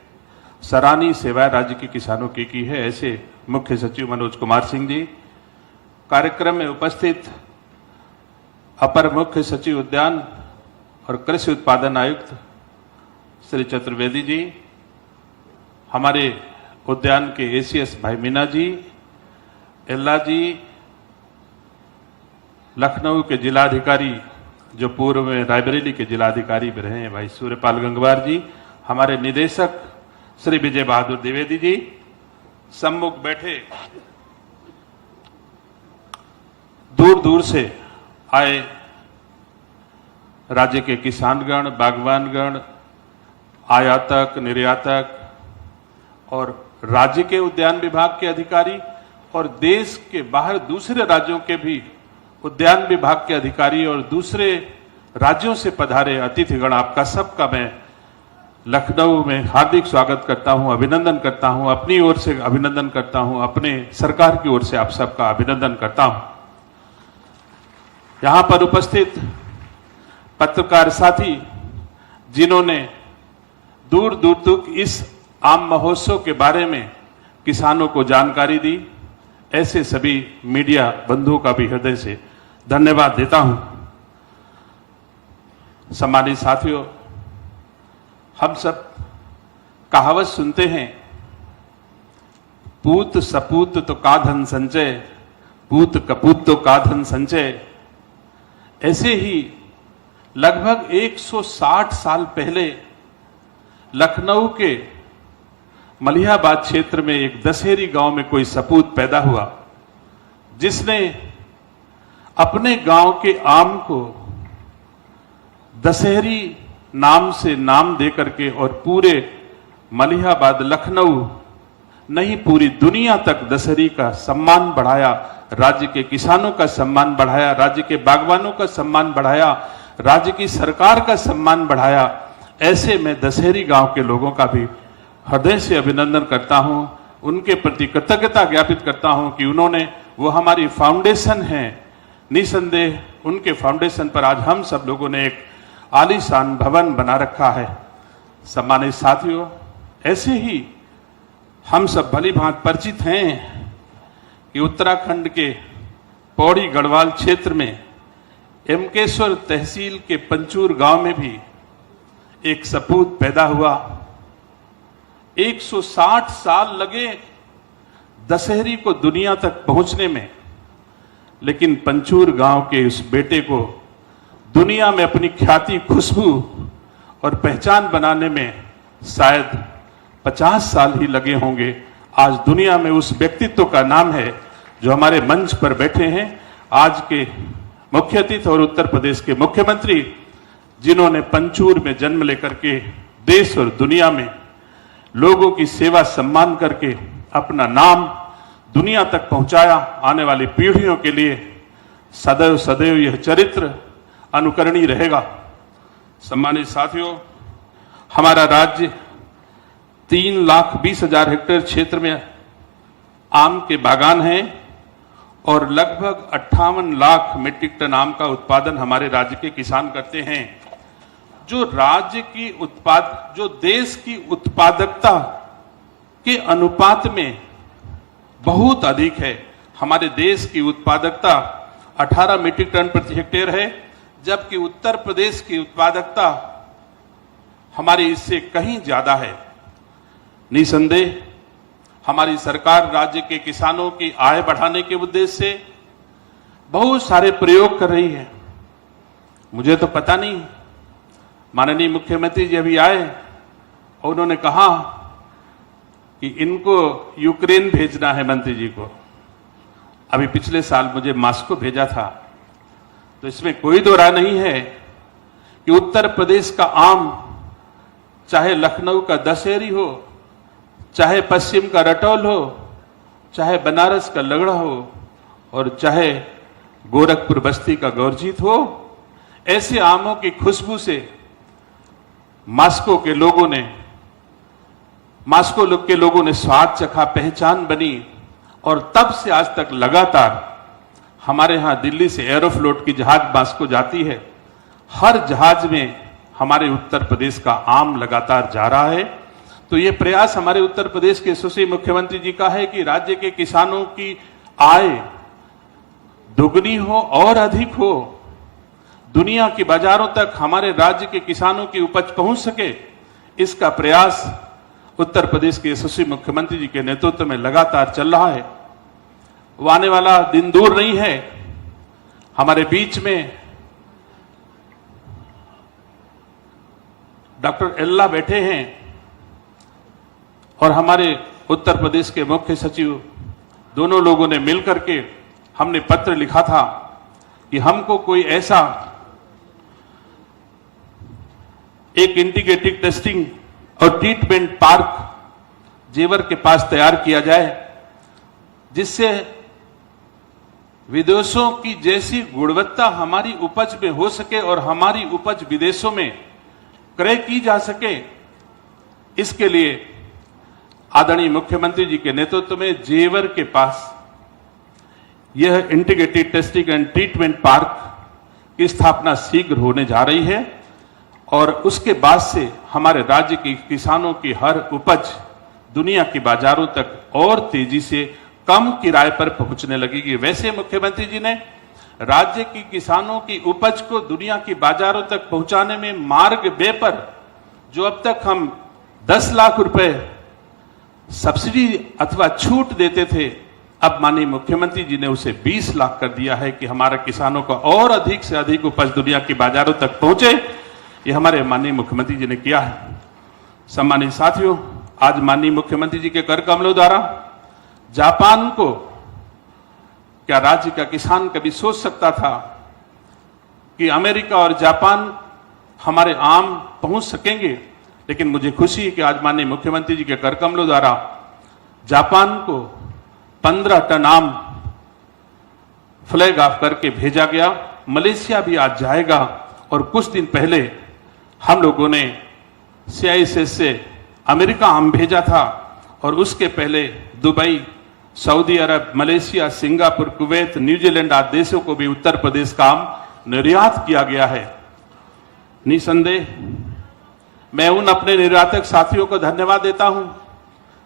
सराहनीय सेवाएं राज्य के किसानों की है, ऐसे मुख्य सचिव मनोज कुमार सिंह जी, कार्यक्रम में उपस्थित अपर मुख्य सचिव उद्यान और कृषि उत्पादन आयुक्त श्री चतुर्वेदी जी, हमारे उद्यान के एसीएस भाई मीना जी, एल्ला जी, लखनऊ के जिलाधिकारी जो पूर्व में रायबरेली के जिलाधिकारी भी रहे हैं भाई सूर्यपाल गंगवार जी, हमारे निदेशक श्री विजय बहादुर द्विवेदी जी, सम्मुख बैठे दूर दूर से आए राज्य के किसानगण, बागवानगण, आयातक, निर्यातक और राज्य के उद्यान विभाग के अधिकारी और देश के बाहर दूसरे राज्यों के भी उद्यान विभाग के अधिकारी और दूसरे राज्यों से पधारे अतिथिगण, आपका सबका मैं लखनऊ में हार्दिक स्वागत करता हूं, अभिनंदन करता हूं, अपनी ओर से अभिनंदन करता हूं, अपने सरकार की ओर से आप सबका अभिनंदन करता हूं। यहां पर उपस्थित पत्रकार साथी जिन्होंने दूर दूर तक इस आम महोत्सव के बारे में किसानों को जानकारी दी, ऐसे सभी मीडिया बंधुओं का भी हृदय से धन्यवाद देता हूं। सम्मानित साथियों, हम सब कहावत सुनते हैं, पूत सपूत तो का धन संचय, पूत कपूत तो का धन संचय। ऐसे ही लगभग 160 साल पहले लखनऊ के मलिहाबाद क्षेत्र में एक दशहरी गांव में कोई सपूत पैदा हुआ जिसने अपने गांव के आम को दशहरी नाम से नाम दे करके और पूरे मलिहाबाद, लखनऊ नहीं पूरी दुनिया तक दशहरी का सम्मान बढ़ाया, राज्य के किसानों का सम्मान बढ़ाया, राज्य के बागवानों का सम्मान बढ़ाया, राज्य की सरकार का सम्मान बढ़ाया। ऐसे मैं दशहरी गांव के लोगों का भी हृदय से अभिनंदन करता हूं, उनके प्रति कृतज्ञता ज्ञापित करता हूं कि उन्होंने, वो हमारी फाउंडेशन है, निसंदेह उनके फाउंडेशन पर आज हम सब लोगों ने एक आलीशान भवन बना रखा है। सम्मानित साथियों, ऐसे ही हम सब भली भांति परिचित हैं कि उत्तराखंड के पौड़ी गढ़वाल क्षेत्र में एमकेश्वर तहसील के पंचूर गांव में भी एक सपूत पैदा हुआ। 160 साल लगे दशहरी को दुनिया तक पहुंचने में, लेकिन पंचूर गांव के उस बेटे को दुनिया में अपनी ख्याति, खुशबू और पहचान बनाने में शायद 50 साल ही लगे होंगे। आज दुनिया में उस व्यक्तित्व का नाम है जो हमारे मंच पर बैठे हैं, आज के मुख्य अतिथि और उत्तर प्रदेश के मुख्यमंत्री, जिन्होंने पंचूर में जन्म लेकर के देश और दुनिया में लोगों की सेवा सम्मान करके अपना नाम दुनिया तक पहुंचाया। आने वाली पीढ़ियों के लिए सदैव सदैव यह चरित्र अनुकरणीय रहेगा। सम्मानित साथियों, हमारा राज्य 3,20,000 हेक्टेयर क्षेत्र में आम के बागान हैं और लगभग 58 लाख मीट्रिक टन आम का उत्पादन हमारे राज्य के किसान करते हैं, जो राज्य की जो देश की उत्पादकता के अनुपात में बहुत अधिक है। हमारे देश की उत्पादकता 18 मीट्रिक टन प्रति हेक्टेयर है, जबकि उत्तर प्रदेश की उत्पादकता हमारी इससे कहीं ज्यादा है। निसंदेह हमारी सरकार राज्य के किसानों की आय बढ़ाने के उद्देश्य से बहुत सारे प्रयोग कर रही है। मुझे तो पता नहीं, माननीय मुख्यमंत्री जी अभी आए और उन्होंने कहा कि इनको यूक्रेन भेजना है मंत्री जी को। अभी पिछले साल मुझे मास्को भेजा था, तो इसमें कोई दो राय नहीं है कि उत्तर प्रदेश का आम, चाहे लखनऊ का दशहरी हो, चाहे पश्चिम का रटौल हो, चाहे बनारस का लगड़ा हो और चाहे गोरखपुर बस्ती का गौरजीत हो, ऐसे आमों की खुशबू से मास्को के लोगों ने स्वाद चखा, पहचान बनी और तब से आज तक लगातार हमारे यहां दिल्ली से एरोफ्लोट की जहाज मास्को जाती है। हर जहाज में हमारे उत्तर प्रदेश का आम लगातार जा रहा है। तो ये प्रयास हमारे उत्तर प्रदेश के यशस्वी मुख्यमंत्री जी का है कि राज्य के किसानों की आय दुगनी हो और अधिक हो, दुनिया के बाजारों तक हमारे राज्य के किसानों की उपज पहुंच सके। इसका प्रयास उत्तर प्रदेश के यशस्वी मुख्यमंत्री जी के नेतृत्व में लगातार चल रहा है। वो आने वाला दिन दूर नहीं है, हमारे बीच में डॉक्टर एल्ला बैठे हैं और हमारे उत्तर प्रदेश के मुख्य सचिव, दोनों लोगों ने मिलकर के हमने पत्र लिखा था कि हमको कोई ऐसा एक इंटीग्रेटेड टेस्टिंग और ट्रीटमेंट पार्क जेवर के पास तैयार किया जाए, जिससे विदेशों की जैसी गुणवत्ता हमारी उपज में हो सके और हमारी उपज विदेशों में क्रय की जा सके। इसके लिए आदरणीय मुख्यमंत्री जी के नेतृत्व में जेवर के पास यह integrated testing and treatment park की स्थापना शीघ्र होने जा रही है और उसके बाद से हमारे राज्य के किसानों की हर उपज दुनिया के बाजारों तक और तेजी से कम किराए पर पहुंचने लगेगी। वैसे मुख्यमंत्री जी ने राज्य की किसानों की उपज को दुनिया की बाजारों तक पहुंचाने में मार्ग वे पर जो अब तक हम 10 लाख रुपए सब्सिडी अथवा छूट देते थे, अब माननीय मुख्यमंत्री जी ने उसे 20 लाख कर दिया है कि हमारे किसानों को और अधिक से अधिक उपज दुनिया की बाजारों तक पहुंचे। ये हमारे माननीय मुख्यमंत्री जी ने किया है। सम्मानित साथियों, आज माननीय मुख्यमंत्री जी के कर कमलों द्वारा जापान को, क्या राज्य का किसान कभी सोच सकता था कि अमेरिका और जापान हमारे आम पहुंच सकेंगे? लेकिन मुझे खुशी है कि आज माननीय मुख्यमंत्री जी के कर कमलों द्वारा जापान को 15 टन आम फ्लैग ऑफ करके भेजा गया। मलेशिया भी आज जाएगा और कुछ दिन पहले हम लोगों ने CISS से अमेरिका आम भेजा था और उसके पहले दुबई, सऊदी अरब, मलेशिया, सिंगापुर, कुवैत, न्यूजीलैंड आदि देशों को भी उत्तर प्रदेश का आम निर्यात किया गया है। निसंदेह मैं उन अपने निर्यातक साथियों को धन्यवाद देता हूं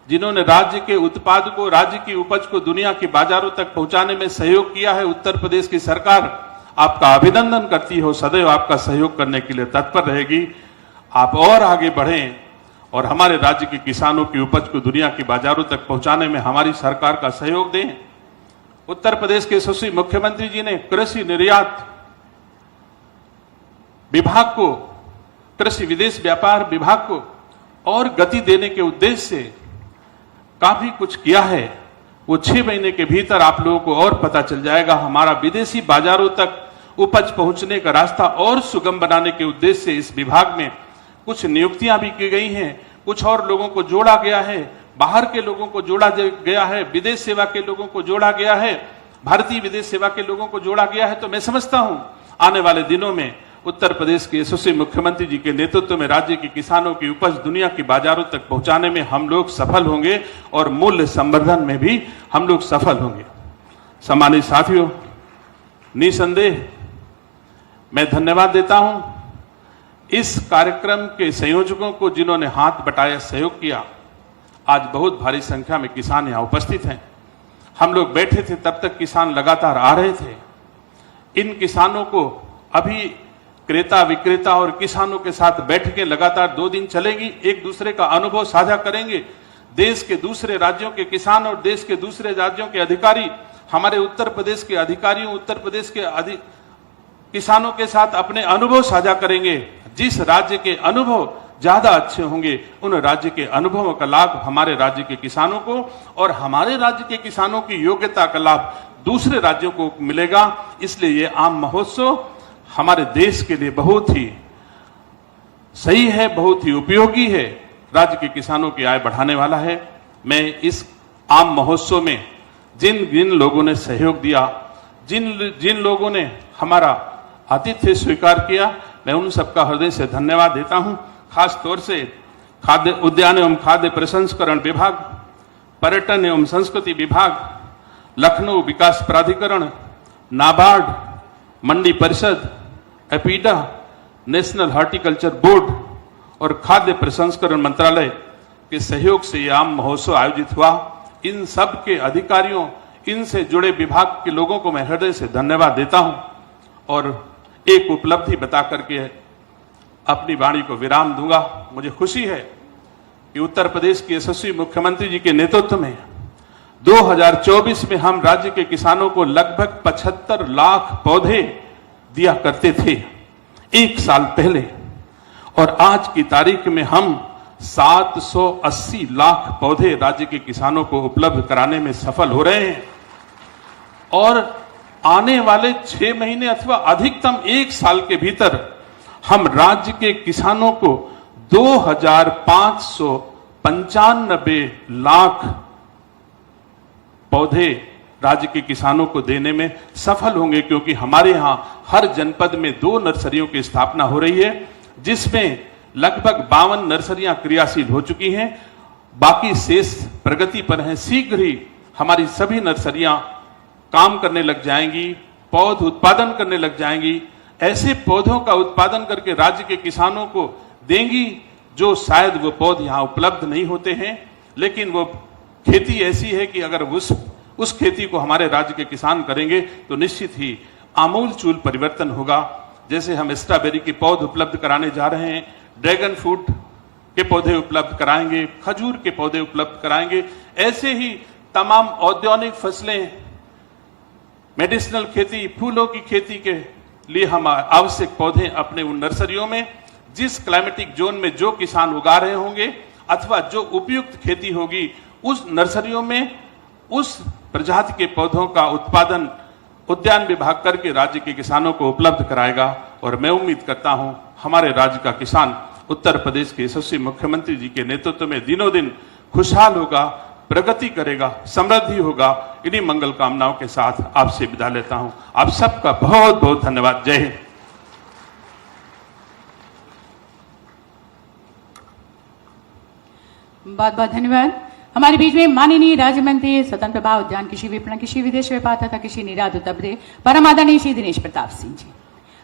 जिन्होंने राज्य के उत्पाद को, राज्य की उपज को दुनिया के बाजारों तक पहुंचाने में सहयोग किया है। उत्तर प्रदेश की सरकार आपका अभिनंदन करती है, सदैव आपका सहयोग करने के लिए तत्पर रहेगी। आप और आगे बढ़ें और हमारे राज्य के किसानों की उपज को दुनिया के बाजारों तक पहुंचाने में हमारी सरकार का सहयोग दें। उत्तर प्रदेश के यशस्वी मुख्यमंत्री जी ने कृषि निर्यात विभाग को, कृषि विदेश व्यापार विभाग को और गति देने के उद्देश्य से काफी कुछ किया है। वो 6 महीने के भीतर आप लोगों को और पता चल जाएगा। हमारा विदेशी बाजारों तक उपज पहुंचने का रास्ता और सुगम बनाने के उद्देश्य से इस विभाग में कुछ नियुक्तियां भी की गई हैं, कुछ और लोगों को जोड़ा गया है, बाहर के लोगों को जोड़ा गया है, विदेश सेवा के लोगों को जोड़ा गया है, भारतीय विदेश सेवा के लोगों को जोड़ा गया है। तो मैं समझता हूं आने वाले दिनों में उत्तर प्रदेश के यशस्वी मुख्यमंत्री जी के नेतृत्व में राज्य के किसानों की उपज दुनिया की बाजारों तक पहुंचाने में हम लोग सफल होंगे और मूल्य संवर्धन में भी हम लोग सफल होंगे। सम्मानित साथियों, निसंदेह मैं धन्यवाद देता हूं इस कार्यक्रम के संयोजकों को जिन्होंने हाथ बटाया, सहयोग किया। आज बहुत भारी संख्या में किसान यहां उपस्थित हैं। हम लोग बैठे थे तब तक किसान लगातार आ रहे थे। इन किसानों को अभी क्रेता विक्रेता और किसानों के साथ बैठकें लगातार 2 दिन चलेगी, एक दूसरे का अनुभव साझा करेंगे। देश के दूसरे राज्यों के किसान और देश के दूसरे राज्यों के अधिकारी हमारे उत्तर प्रदेश के अधिकारियों, उत्तर प्रदेश के किसानों के साथ अपने अनुभव साझा करेंगे। जिस राज्य के अनुभव ज्यादा अच्छे होंगे उन राज्य के अनुभवों का लाभ हमारे राज्य के किसानों को और हमारे राज्य के किसानों की योग्यता का लाभ दूसरे राज्यों को मिलेगा। इसलिए ये आम महोत्सव हमारे देश के लिए बहुत ही सही है, बहुत ही उपयोगी है, राज्य के किसानों की आय बढ़ाने वाला है। मैं इस आम महोत्सव में जिन जिन लोगों ने सहयोग दिया, जिन लोगों ने हमारा आतिथ्य स्वीकार किया, मैं उन सबका हृदय से धन्यवाद देता हूं। खास तौर से खाद्य उद्यान एवं खाद्य प्रसंस्करण विभाग, पर्यटन एवं संस्कृति विभाग, लखनऊ विकास प्राधिकरण, नाबार्ड, मंडी परिषद, एपीडा, नेशनल हॉर्टिकल्चर बोर्ड और खाद्य प्रसंस्करण मंत्रालय के सहयोग से यह आम महोत्सव आयोजित हुआ। इन सब के अधिकारियों, इनसे जुड़े विभाग के लोगों को मैं हृदय से धन्यवाद देता हूं और एक उपलब्धि बता करके अपनी वाणी को विराम दूंगा। मुझे खुशी है कि उत्तर प्रदेश के यशस्वी मुख्यमंत्री जी के नेतृत्व में 2024 में हम राज्य के किसानों को लगभग 75 लाख पौधे दिया करते थे एक साल पहले, और आज की तारीख में हम 780 लाख पौधे राज्य के किसानों को उपलब्ध कराने में सफल हो रहे हैं। और आने वाले 6 महीने अथवा अधिकतम 1 साल के भीतर हम राज्य के किसानों को 2595 लाख पौधे राज्य के किसानों को देने में सफल होंगे, क्योंकि हमारे यहां हर जनपद में 2 नर्सरियों की स्थापना हो रही है, जिसमें लगभग 52 नर्सरियां क्रियाशील हो चुकी हैं, बाकी शेष प्रगति पर हैं। शीघ्र ही हमारी सभी नर्सरियां काम करने लग जाएंगी, पौध उत्पादन करने लग जाएंगी, ऐसे पौधों का उत्पादन करके राज्य के किसानों को देंगी जो शायद वो पौध यहां उपलब्ध नहीं होते हैं, लेकिन वो खेती ऐसी है कि अगर उस खेती को हमारे राज्य के किसान करेंगे तो निश्चित ही आमूलचूल परिवर्तन होगा। जैसे हम स्ट्रॉबेरी के पौध उपलब्ध कराने जा रहे हैं, ड्रैगन फ्रूट के पौधे उपलब्ध कराएंगे, खजूर के पौधे उपलब्ध कराएंगे, ऐसे ही तमाम औद्योगिक फसलें, मेडिसिनल खेती, फूलों की खेती के लिए हम आवश्यक पौधे अपने उन नर्सरियों में, जिस क्लाइमेटिक जोन में जो किसान उगा रहे होंगे अथवा जो उपयुक्त खेती होगी, उस नर्सरियों में उस प्रजाति के पौधों का उत्पादन उद्यान विभाग करके राज्य के किसानों को उपलब्ध कराएगा। और मैं उम्मीद करता हूं हमारे राज्य का किसान उत्तर प्रदेश के यशस्वी मुख्यमंत्री जी के नेतृत्व में दिनों दिन खुशहाल होगा, प्रगति करेगा, समृद्धि होगा। इन्हीं मंगल कामनाओं के साथ आपसे विदा लेता हूं। आप सबका बहुत बहुत धन्यवाद। जय हिंद। बहुत बहुत धन्यवाद। हमारे बीच में माननीय राज्य मंत्री स्वतंत्र प्रभाव उद्यान, कृषि विपणन, कृषि विदेश व्यापार तथा कृषि निर्यात उत्तर प्रदेश परम आदरणीय श्री दिनेश प्रताप सिंह जी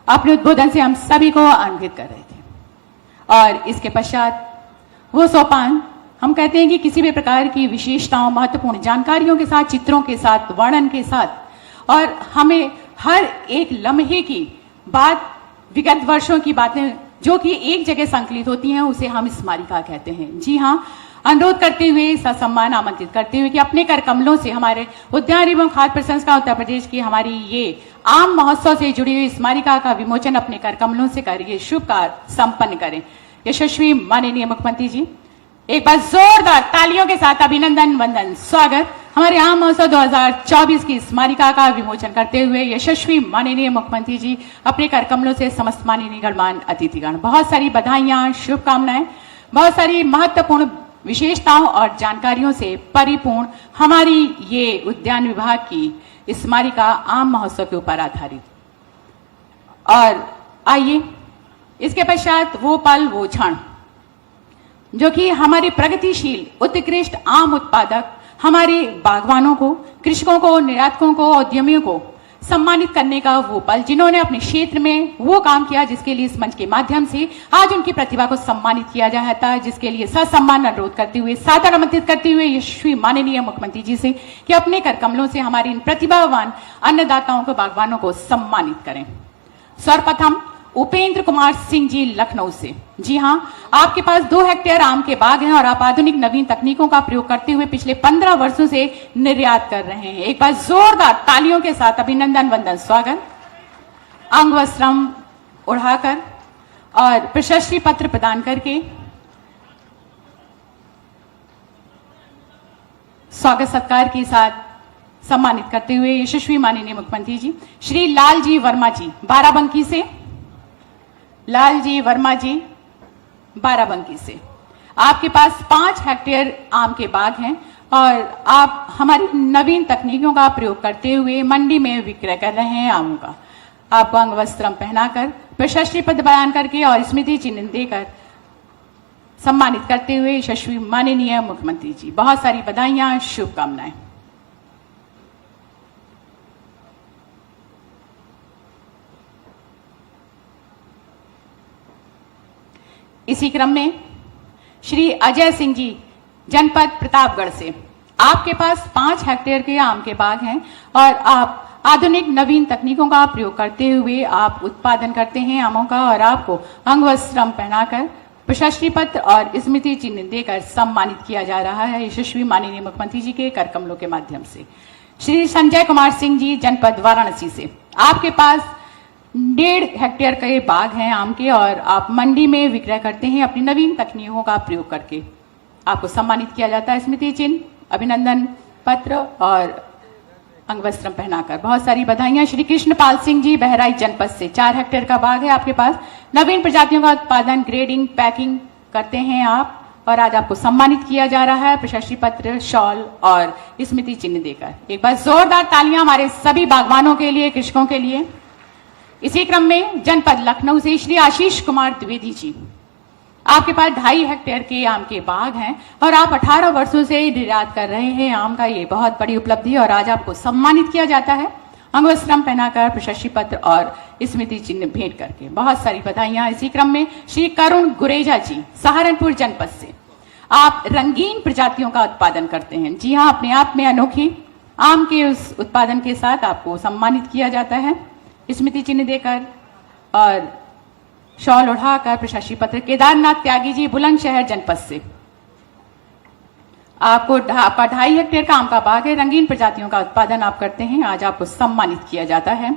अपने उद्बोधन से हम सभी को अन्वित कर रहे थे। और इसके पश्चात वो सोपान, हम कहते हैं कि किसी भी प्रकार की विशेषताओं, महत्वपूर्ण जानकारियों के साथ, चित्रों के साथ, वर्णन के साथ, और हमें हर एक लम्हे की बात, विगत वर्षों की बातें जो कि एक जगह संकलित होती हैं, उसे हम स्मारिका कहते हैं। जी हाँ, अनुरोध करते हुए, ससम्मान आमंत्रित करते हुए कि अपने कर कमलों से हमारे उद्यान एवं खाद्य प्रसंस्करण उत्तर प्रदेश की हमारी ये आम महोत्सव से जुड़ी हुई स्मारिका का विमोचन अपने कर कमलों से कर ये शुभ कार्य संपन्न करें। यशस्वी माननीय मुख्यमंत्री जी, एक बार जोरदार तालियों के साथ अभिनंदन, वंदन, स्वागत। हमारे आम महोत्सव 2024 की स्मारिका का विमोचन करते हुए यशस्वी माननीय मुख्यमंत्री जी अपने कर कमलों से समस्त माननीय गणमान्य अतिथिगण, बहुत सारी बधाइयां, शुभकामनाएं, बहुत सारी महत्वपूर्ण विशेषताओं और जानकारियों से परिपूर्ण हमारी ये उद्यान विभाग की स्मारिका आम महोत्सव के ऊपर आधारित। और आइए इसके पश्चात वो पल, वो क्षण जो कि हमारे प्रगतिशील उत्कृष्ट आम उत्पादक, हमारे बागवानों को, कृषकों को, निर्यातकों को, उद्यमियों को सम्मानित करने का वो पल, जिन्होंने अपने क्षेत्र में वो काम किया जिसके लिए इस मंच के माध्यम से आज उनकी प्रतिभा को सम्मानित किया जाता है, जिसके लिए ससम्मान अनुरोध करते हुए, सादर आमंत्रित करते हुए यशस्वी माननीय मुख्यमंत्री जी से कि अपने कर कमलों से हमारे इन प्रतिभावान अन्नदाताओं को, बागवानों को सम्मानित करें। सर्वप्रथम उपेंद्र कुमार सिंह जी लखनऊ से। जी हाँ, आपके पास 2 हेक्टेयर आम के बाग हैं और आप आधुनिक नवीन तकनीकों का प्रयोग करते हुए पिछले 15 वर्षों से निर्यात कर रहे हैं। एक बार जोरदार तालियों के साथ अभिनंदन, वंदन, स्वागत। अंग वस्त्रम उड़ाकर और प्रशस्ति पत्र प्रदान करके स्वागत सत्कार के साथ सम्मानित करते हुए यशस्वी माननीय मुख्यमंत्री जी श्री लालजी वर्मा जी बाराबंकी से, लालजी वर्मा जी बाराबंकी से। आपके पास 5 हेक्टेयर आम के बाग हैं और आप हमारी नवीन तकनीकों का प्रयोग करते हुए मंडी में विक्रय कर रहे हैं आमों का। आपको अंग वस्त्रम पहनाकर, प्रशस्ति पत्र प्रदान करके और स्मृति चिन्ह देकर सम्मानित करते हुए यशस्वी माननीय मुख्यमंत्री जी, बहुत सारी बधाइयां, शुभकामनाएं। इसी क्रम में श्री अजय सिंह जी जनपद प्रतापगढ़ से, आपके पास 5 हेक्टेयर के आम के बाग हैं और आप आधुनिक नवीन तकनीकों का प्रयोग करते हुए आप उत्पादन करते हैं आमों का और आपको अंग वस्त्र पहनाकर प्रशस्ति पत्र और स्मृति चिन्ह देकर सम्मानित किया जा रहा है यशस्वी माननीय मुख्यमंत्री जी के कर कमलों के माध्यम से। श्री संजय कुमार सिंह जी, जनपद वाराणसी से, आपके पास 1.5 हेक्टेयर के बाग हैं आम के और आप मंडी में विक्रय करते हैं अपनी नवीन तकनीकों का प्रयोग करके। आपको सम्मानित किया जाता है स्मृति चिन्ह, अभिनंदन पत्र और अंग वस्त्र पहनाकर। बहुत सारी बधाइयां। श्री कृष्णपाल सिंह जी, बहराइच जनपद से, 4 हेक्टेयर का बाग है आपके पास, नवीन प्रजातियों का उत्पादन, ग्रेडिंग, पैकिंग करते हैं आप और आज आपको सम्मानित किया जा रहा है प्रशस्ति पत्र, शॉल और स्मृति चिन्ह देकर। एक बार जोरदार तालियां हमारे सभी बागवानों के लिए, कृषकों के लिए। इसी क्रम में जनपद लखनऊ से श्री आशीष कुमार द्विवेदी जी, आपके पास 2.5 हेक्टेयर के आम के बाग हैं और आप 18 वर्षों से निर्यात कर रहे हैं आम का। ये बहुत बड़ी उपलब्धि और आज आपको सम्मानित किया जाता है अंग वस्त्र पहनाकर, प्रशस्ति पत्र और स्मृति चिन्ह भेंट करके। बहुत सारी बधाइयां। इसी क्रम में श्री करुण गुरेजा जी, सहारनपुर जनपद से, आप रंगीन प्रजातियों का उत्पादन करते हैं। जी हाँ, अपने आप में अनोखी आम के उस उत्पादन के साथ आपको सम्मानित किया जाता है स्मृति चिन्ह देकर और शॉल उठाकर प्रशस्ति पत्र। केदारनाथ त्यागी जी, बुलंदशहर जनपद से, आपको आपका 2.5 हेक्टेयर का आम का बाग है, रंगीन प्रजातियों का उत्पादन आप करते हैं। आज आपको सम्मानित किया जाता है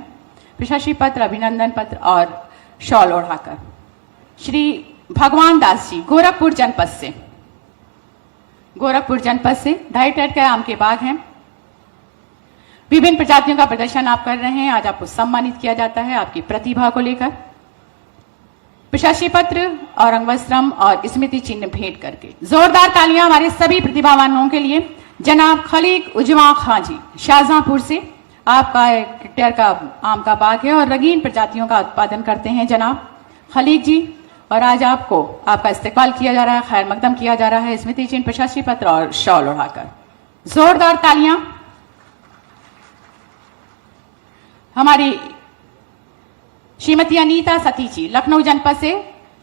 प्रशस्ति पत्र, अभिनंदन पत्र और शॉल ओढ़ाकर। श्री भगवान दास जी, गोरखपुर जनपद से, 2.5 हेक्टेयर के आम के बाग हैं, विभिन्न प्रजातियों का प्रदर्शन आप कर रहे हैं। आज आपको सम्मानित किया जाता है आपकी प्रतिभा को लेकर प्रशस्ति पत्र और अंगवस्त्रम और स्मृति चिन्ह भेंट करके। जोरदार तालियां हमारे सभी प्रतिभावानों के लिए। जनाब खलीक उजमा खां जी, शाहजहांपुर से, आपका 1 हेक्टेयर का आम का बाग है और रंगीन प्रजातियों का उत्पादन करते हैं जनाब खलीक जी और आज आपको आपका इस्तेकबाल किया जा रहा है, खैर मकदम किया जा रहा है स्मृति चिन्ह, प्रशस्ति पत्र और शॉल उड़ाकर। जोरदार तालियां हमारी श्रीमती अनीता सती जी, लखनऊ जनपद से,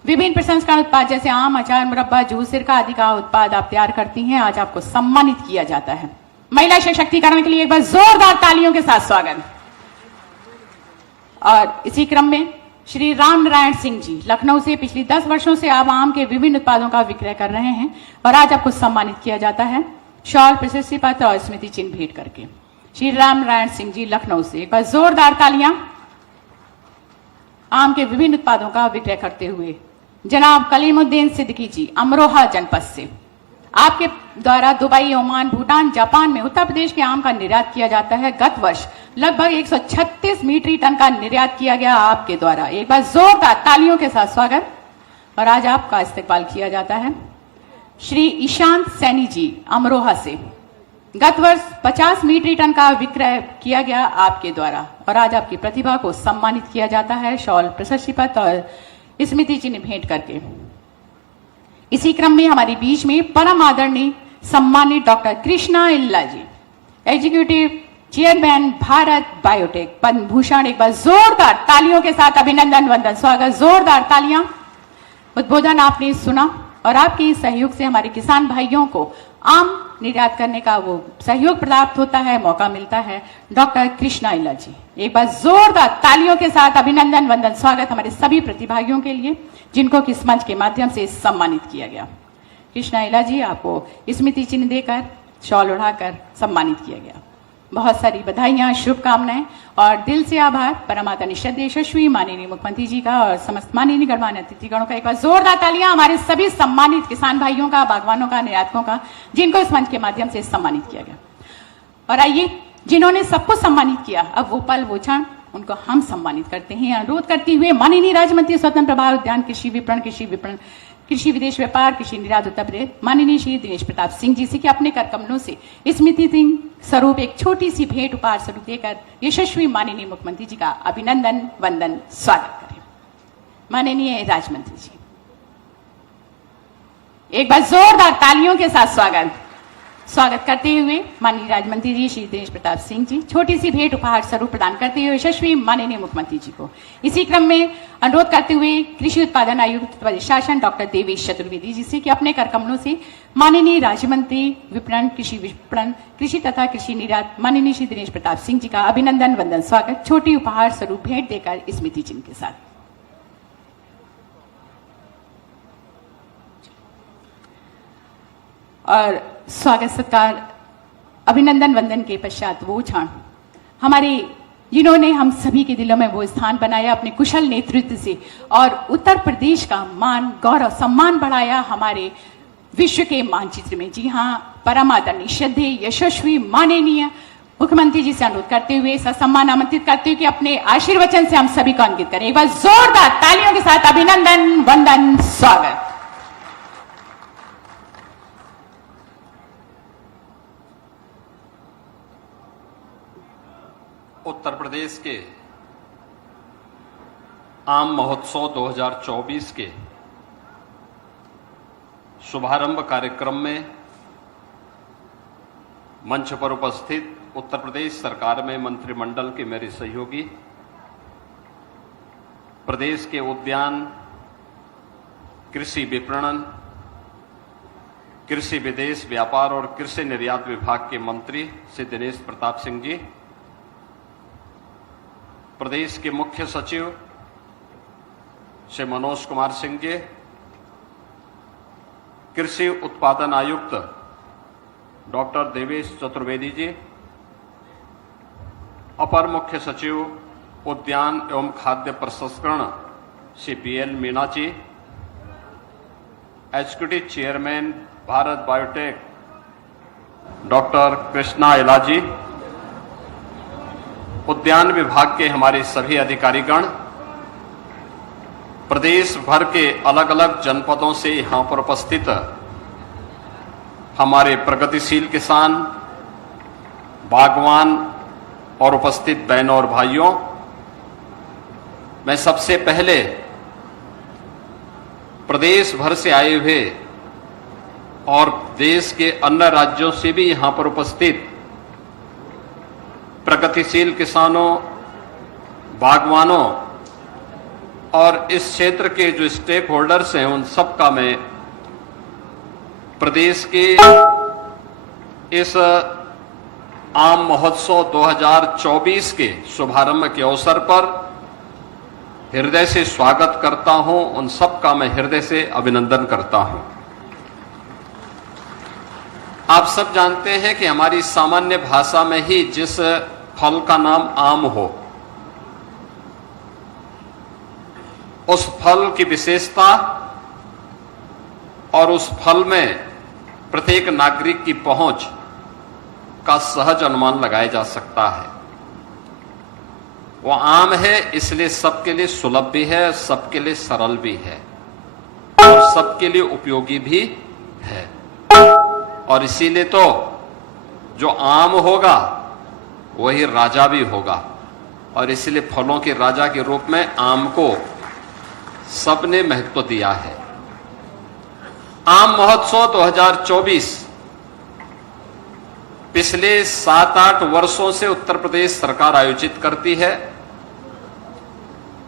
विभिन्न प्रसंस्करण उत्पाद जैसे आम, अचार, मुरब्बा, जूस, सिरका आदि का उत्पाद आप तैयार करती हैं। आज आपको सम्मानित किया जाता है। महिला सशक्तिकरण के लिए एक बार जोरदार तालियों के साथ स्वागत। और इसी क्रम में श्री राम नारायण सिंह जी, लखनऊ से, पिछले 10 वर्षों से आप आम के विभिन्न उत्पादों का विक्रय कर रहे हैं और आज आपको सम्मानित किया जाता है शॉल, प्रशस्ति पत्र और स्मृति चिन्ह भेंट करके। श्री राम नारायण सिंह जी, लखनऊ से, एक बार जोरदार तालियां आम के विभिन्न उत्पादों का विक्रय करते हुए। जनाब कलीमुद्दीन सिद्दीकी जी, अमरोहा जनपद से, आपके द्वारा दुबई, ओमान, भूटान, जापान में उत्तर प्रदेश के आम का निर्यात किया जाता है। गत वर्ष लगभग 136 मीट्रिक टन का निर्यात किया गया आपके द्वारा। एक बार जोरदार तालियों के साथ स्वागत और आज आपका इस्तेकबाल किया जाता है। श्री ईशांत सैनी जी, अमरोहा से, गत वर्ष 50 मीट्रिक टन का विक्रय किया गया आपके द्वारा और आज आपकी प्रतिभा को सम्मानित किया जाता है शॉल, प्रशस्ति पत्र और स्मृति चिन्ह भेंट करके। इसी क्रम में हमारे बीच में परम आदरणीय सम्मानित डॉक्टर कृष्णा इल्ला जी, executive chairman, Bharat biotech, Padma Bhushan. एक बार जोरदार तालियों के साथ अभिनंदन, वंदन, स्वागत। जोरदार तालियां। उद्बोधन आपने सुना और आपके सहयोग से हमारे किसान भाइयों को आम निर्यात करने का वो सहयोग प्राप्त होता है, मौका मिलता है। डॉक्टर कृष्णा इल्ला जी, एक बार जोरदार तालियों के साथ अभिनंदन, वंदन, स्वागत हमारे सभी प्रतिभागियों के लिए जिनको किस मंच के माध्यम से सम्मानित किया गया। कृष्णा इल्ला जी, आपको स्मृति चिन्ह देकर, शॉल उड़ाकर सम्मानित किया गया। बहुत सारी बधाइयां, शुभकामनाएं और दिल से आभार परमात्मा निषद यशस्वी माननीय मुख्यमंत्री जी का और समस्त माननीय गणमान्य अतिथिगणों का। एक बार जोरदार तालियां हमारे सभी सम्मानित किसान भाइयों का, बागवानों का, निर्यातकों का, जिनको इस मंच के माध्यम से सम्मानित किया गया। और आइए, जिन्होंने सबको सम्मानित किया, अब वो पल, वो क्षण, उनको हम सम्मानित करते हैं। अनुरोध करते हुए माननीय राज्य मंत्री स्वतंत्र प्रभार उद्यान, कृषि विपणन, कृषि विदेश व्यापार, कृषि निर्यात उत्तर प्रदेश, माननीय श्री दिनेश प्रताप सिंह जी से कि अपने कर कमलों से स्मृति चिन्ह स्वरूप एक छोटी सी भेंट उपहार स्वरूप देकर यशस्वी माननीय मुख्यमंत्री जी का अभिनंदन, वंदन, स्वागत करें। माननीय राज्य मंत्री जी, एक बार जोरदार तालियों के साथ स्वागत। स्वागत करते हुए माननीय राज्य मंत्री जी श्री दिनेश प्रताप सिंह जी छोटी सी भेंट उपहार स्वरूप प्रदान करते हुए यशस्वी माननीय मुख्यमंत्री जी को। इसी क्रम में अनुरोध करते हुए कृषि उत्पादन आयुक्त प्रशासन डॉक्टर देवेश चतुर्वेदी जी से कि अपने कर कमलों से माननीय राज्य मंत्री विपणन कृषि तथा कृषि निर्यात माननीय श्री दिनेश प्रताप सिंह जी का अभिनंदन वंदन स्वागत छोटी उपहार स्वरूप भेंट देकर स्मृति चिन्ह के साथ। और स्वागत सत्कार अभिनंदन वंदन के पश्चात वो क्षण हमारे जिन्होंने हम सभी के दिलों में वो स्थान बनाया अपने कुशल नेतृत्व से और उत्तर प्रदेश का मान गौरव सम्मान बढ़ाया हमारे विश्व के मानचित्र में। जी हाँ, परम आदरणीय श्रद्धेय यशस्वी माननीय मुख्यमंत्री जी से अनुरोध करते हुए सम्मान आमंत्रित करते हुए कि अपने आशीर्वचन से हम सभी को अंकित करें। एक बार जोरदार तालियों के साथ अभिनंदन वंदन स्वागत। उत्तर प्रदेश के आम महोत्सव 2024 के शुभारंभ कार्यक्रम में मंच पर उपस्थित उत्तर प्रदेश सरकार में मंत्रिमंडल के मेरे सहयोगी, प्रदेश के उद्यान, कृषि विपणन, कृषि विदेश व्यापार और कृषि निर्यात विभाग के मंत्री श्री दिनेश प्रताप सिंह जी, प्रदेश के मुख्य सचिव श्री मनोज कुमार सिंह जी, कृषि उत्पादन आयुक्त डॉक्टर देवेश चतुर्वेदी जी, अपर मुख्य सचिव उद्यान एवं खाद्य प्रसंस्करण Shri BL Meena ji, executive chairman Bharat Biotech doctor Krishna Ella ji, उद्यान विभाग के हमारे सभी अधिकारीगण, प्रदेश भर के अलग अलग जनपदों से यहां पर उपस्थित हमारे प्रगतिशील किसान, बागवान और उपस्थित बहनों और भाइयों, मैं सबसे पहले प्रदेश भर से आए हुए और देश के अन्य राज्यों से भी यहां पर उपस्थित प्रगतिशील किसानों, बागवानों और इस क्षेत्र के जो स्टेक होल्डर्स हैं उन सब का मैं प्रदेश के इस आम महोत्सव 2024 के शुभारंभ के अवसर पर हृदय से स्वागत करता हूं। उन सब का मैं हृदय से अभिनंदन करता हूं। आप सब जानते हैं कि हमारी सामान्य भाषा में ही जिस फल का नाम आम हो, उस फल की विशेषता और उस फल में प्रत्येक नागरिक की पहुंच का सहज अनुमान लगाया जा सकता है। वो आम है, इसलिए सबके लिए सुलभ भी है, सबके लिए सरल भी है और सबके लिए उपयोगी भी है। और इसीलिए तो जो आम होगा वही राजा भी होगा और इसलिए फलों के राजा के रूप में आम को सबने महत्व दिया है। आम महोत्सव 2024 पिछले 7-8 वर्षों से उत्तर प्रदेश सरकार आयोजित करती है।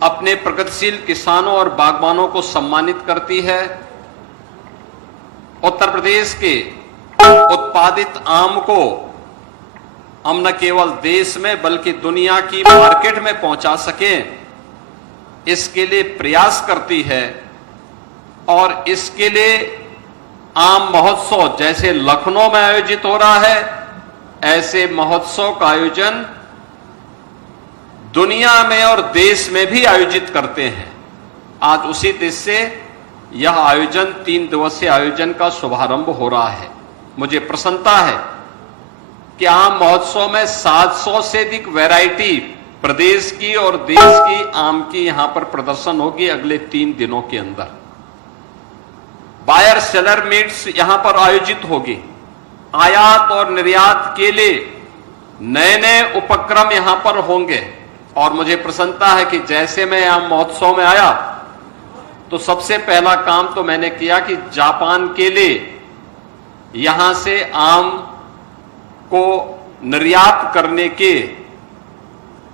अपने प्रगतिशील किसानों और बागवानों को सम्मानित करती है। उत्तर प्रदेश के उत्पादित आम को हम न केवल देश में बल्कि दुनिया की मार्केट में पहुंचा सकें, इसके लिए प्रयास करती है। और इसके लिए आम महोत्सव जैसे लखनऊ में आयोजित हो रहा है, ऐसे महोत्सव का आयोजन दुनिया में और देश में भी आयोजित करते हैं। आज उसी देश से यह आयोजन 3 दिवसीय आयोजन का शुभारंभ हो रहा है। मुझे प्रसन्नता है कि आम महोत्सव में 700 से अधिक वैरायटी प्रदेश की और देश की आम की यहां पर प्रदर्शन होगी अगले 3 दिनों के अंदर। बायर सेलर मीट्स यहां पर आयोजित होगी। आयात और निर्यात के लिए नए नए उपक्रम यहां पर होंगे। और मुझे प्रसन्नता है कि जैसे मैं आम महोत्सव में आया तो सबसे पहला काम तो मैंने किया कि जापान के लिए यहां से आम को निर्यात करने के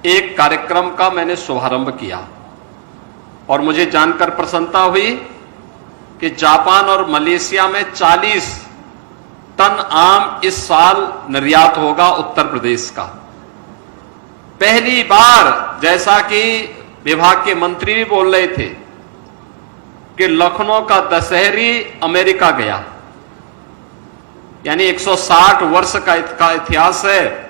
एक कार्यक्रम का मैंने शुभारंभ किया और मुझे जानकर प्रसन्नता हुई कि जापान और मलेशिया में 40 टन आम इस साल निर्यात होगा उत्तर प्रदेश का। पहली बार, जैसा कि विभाग के मंत्री भी बोल रहे थे, कि लखनऊ का दशहरी अमेरिका गया, यानी 160 वर्ष का इतिहास है,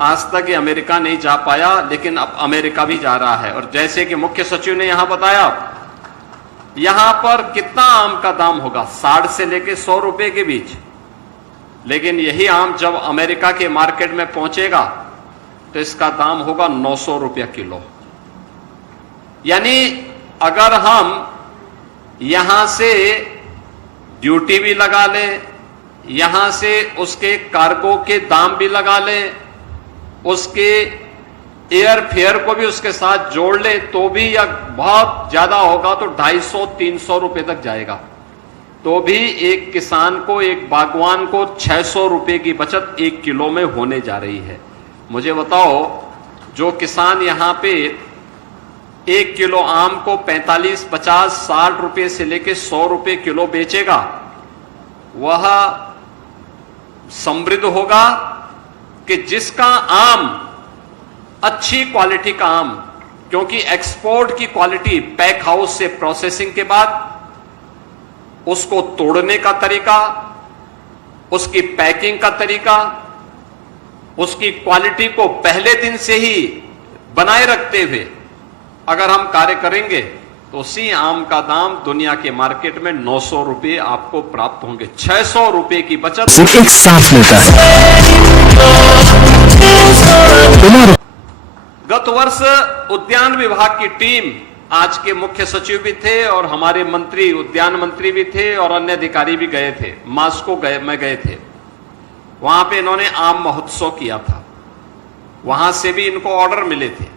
आज तक ये अमेरिका नहीं जा पाया, लेकिन अब अमेरिका भी जा रहा है। और जैसे कि मुख्य सचिव ने यहां बताया, यहां पर कितना आम का दाम होगा, 60 से लेकर 100 रुपए के बीच, लेकिन यही आम जब अमेरिका के मार्केट में पहुंचेगा तो इसका दाम होगा 900 रुपया किलो। यानी अगर हम यहां से ड्यूटी भी लगा लें, यहां से उसके कार्गो के दाम भी लगा लें, उसके एयर फेयर को भी उसके साथ जोड़ ले, तो भी या बहुत ज्यादा होगा तो 250-300 रुपए तक जाएगा। तो भी एक किसान को, एक बागवान को 600 रुपए की बचत 1 किलो में होने जा रही है। मुझे बताओ, जो किसान यहां पे 1 किलो आम को 45, 50, 60 रुपए से लेकर 100 रुपए किलो बेचेगा, वह समृद्ध होगा कि जिसका आम अच्छी क्वालिटी का आम, क्योंकि एक्सपोर्ट की क्वालिटी पैक हाउस से प्रोसेसिंग के बाद उसको तोड़ने का तरीका, उसकी पैकिंग का तरीका, उसकी क्वालिटी को पहले दिन से ही बनाए रखते हुए अगर हम कार्य करेंगे तो उसी आम का दाम दुनिया के मार्केट में 900 रुपए आपको प्राप्त होंगे। 600 रुपए की बचत एक साथ लेता है। गत वर्ष उद्यान विभाग की टीम, आज के मुख्य सचिव भी थे और हमारे मंत्री, उद्यान मंत्री भी थे और अन्य अधिकारी भी गए थे, मास्को में गए थे। वहां पे इन्होंने आम महोत्सव किया था, वहां से भी इनको ऑर्डर मिले थे।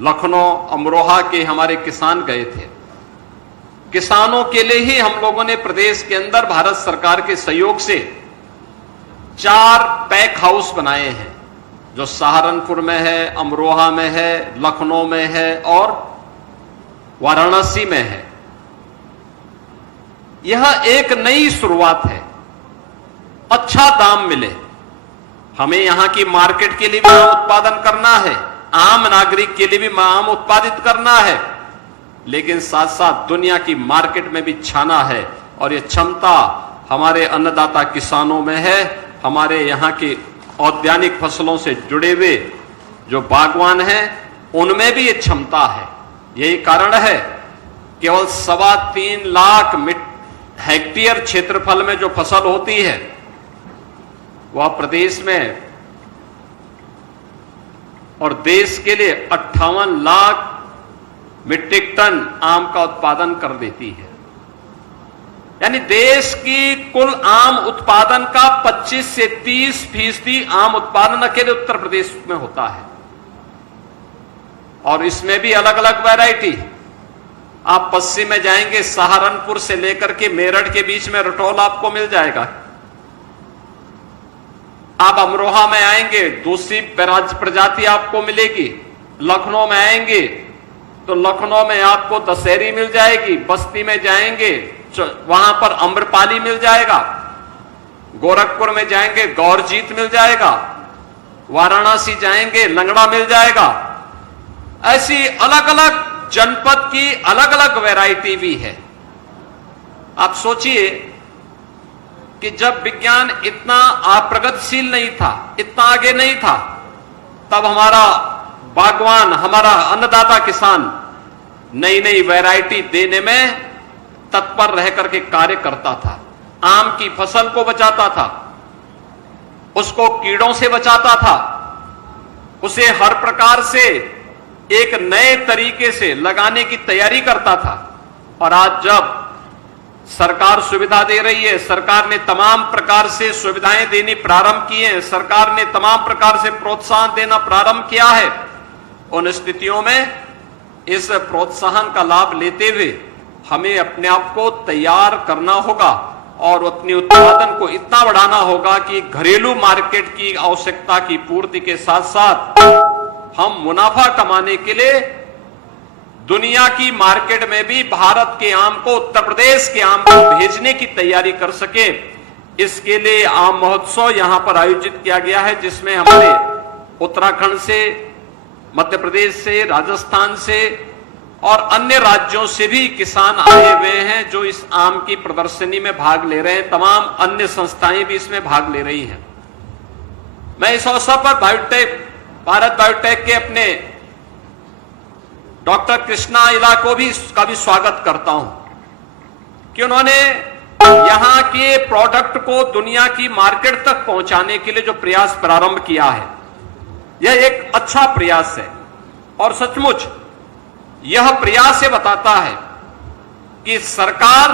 लखनऊ, अमरोहा के हमारे किसान गए थे। किसानों के लिए ही हम लोगों ने प्रदेश के अंदर भारत सरकार के सहयोग से 4 पैक हाउस बनाए हैं, जो सहारनपुर में है, अमरोहा में है, लखनऊ में है और वाराणसी में है। यह एक नई शुरुआत है। अच्छा दाम मिले, हमें यहां की मार्केट के लिए भी आम उत्पादन करना है, आम नागरिक के लिए भी आम उत्पादित करना है, लेकिन साथ साथ दुनिया की मार्केट में भी छाना है। और यह क्षमता हमारे अन्नदाता किसानों में है, हमारे यहां के औद्यानिक फसलों से जुड़े हुए जो बागवान हैं उनमें भी यह क्षमता है। यही कारण है केवल 3.25 लाख हेक्टेयर क्षेत्रफल में जो फसल होती है वह प्रदेश में और देश के लिए 58 लाख मीट्रिक टन आम का उत्पादन कर देती है। यानी देश की कुल आम उत्पादन का 25 से 30% आम उत्पादन अकेले उत्तर प्रदेश में होता है। और इसमें भी अलग अलग वैरायटी। आप पश्चिम में जाएंगे, सहारनपुर से लेकर के मेरठ के बीच में रटौल आपको मिल जाएगा। आप अमरोहा में आएंगे, दूसरी प्रजाति आपको मिलेगी। लखनऊ में आएंगे तो लखनऊ में आपको दशहरी मिल जाएगी। बस्ती में जाएंगे वहां पर अम्रपाली मिल जाएगा। गोरखपुर में जाएंगे गौरजीत मिल जाएगा। वाराणसी जाएंगे लंगड़ा मिल जाएगा। ऐसी अलग अलग जनपद की अलग अलग वैरायटी भी है। आप सोचिए कि जब विज्ञान इतना प्रगतिशील नहीं था, इतना आगे नहीं था, तब हमारा बागवान, हमारा अन्नदाता किसान नई नई वैरायटी देने में तत्पर रह करके कार्य करता था। आम की फसल को बचाता था, उसको कीड़ों से बचाता था, उसे हर प्रकार से एक नए तरीके से लगाने की तैयारी करता था। और आज जब सरकार सुविधा दे रही है, सरकार ने तमाम प्रकार से सुविधाएं देनी प्रारंभ की हैं, सरकार ने तमाम प्रकार से प्रोत्साहन देना प्रारंभ किया है, उन स्थितियों में इस प्रोत्साहन का लाभ लेते हुए हमें अपने आप को तैयार करना होगा और अपने उत्पादन को इतना बढ़ाना होगा कि घरेलू मार्केट की आवश्यकता की पूर्ति के साथ साथ हम मुनाफा कमाने के लिए दुनिया की मार्केट में भी भारत के आम को, उत्तर प्रदेश के आम को भेजने की तैयारी कर सके। इसके लिए आम महोत्सव यहां पर आयोजित किया गया है, जिसमें हमारे उत्तराखंड से, मध्य प्रदेश से, राजस्थान से और अन्य राज्यों से भी किसान आए हुए हैं जो इस आम की प्रदर्शनी में भाग ले रहे हैं। तमाम अन्य संस्थाएं भी इसमें भाग ले रही हैं। मैं इस अवसर पर भारत बायोटेक के अपने डॉक्टर कृष्णा इला को भी स्वागत करता हूं कि उन्होंने यहां के प्रोडक्ट को दुनिया की मार्केट तक पहुंचाने के लिए जो प्रयास प्रारंभ किया है, यह एक अच्छा प्रयास है। और सचमुच यह प्रयास ये बताता है कि सरकार,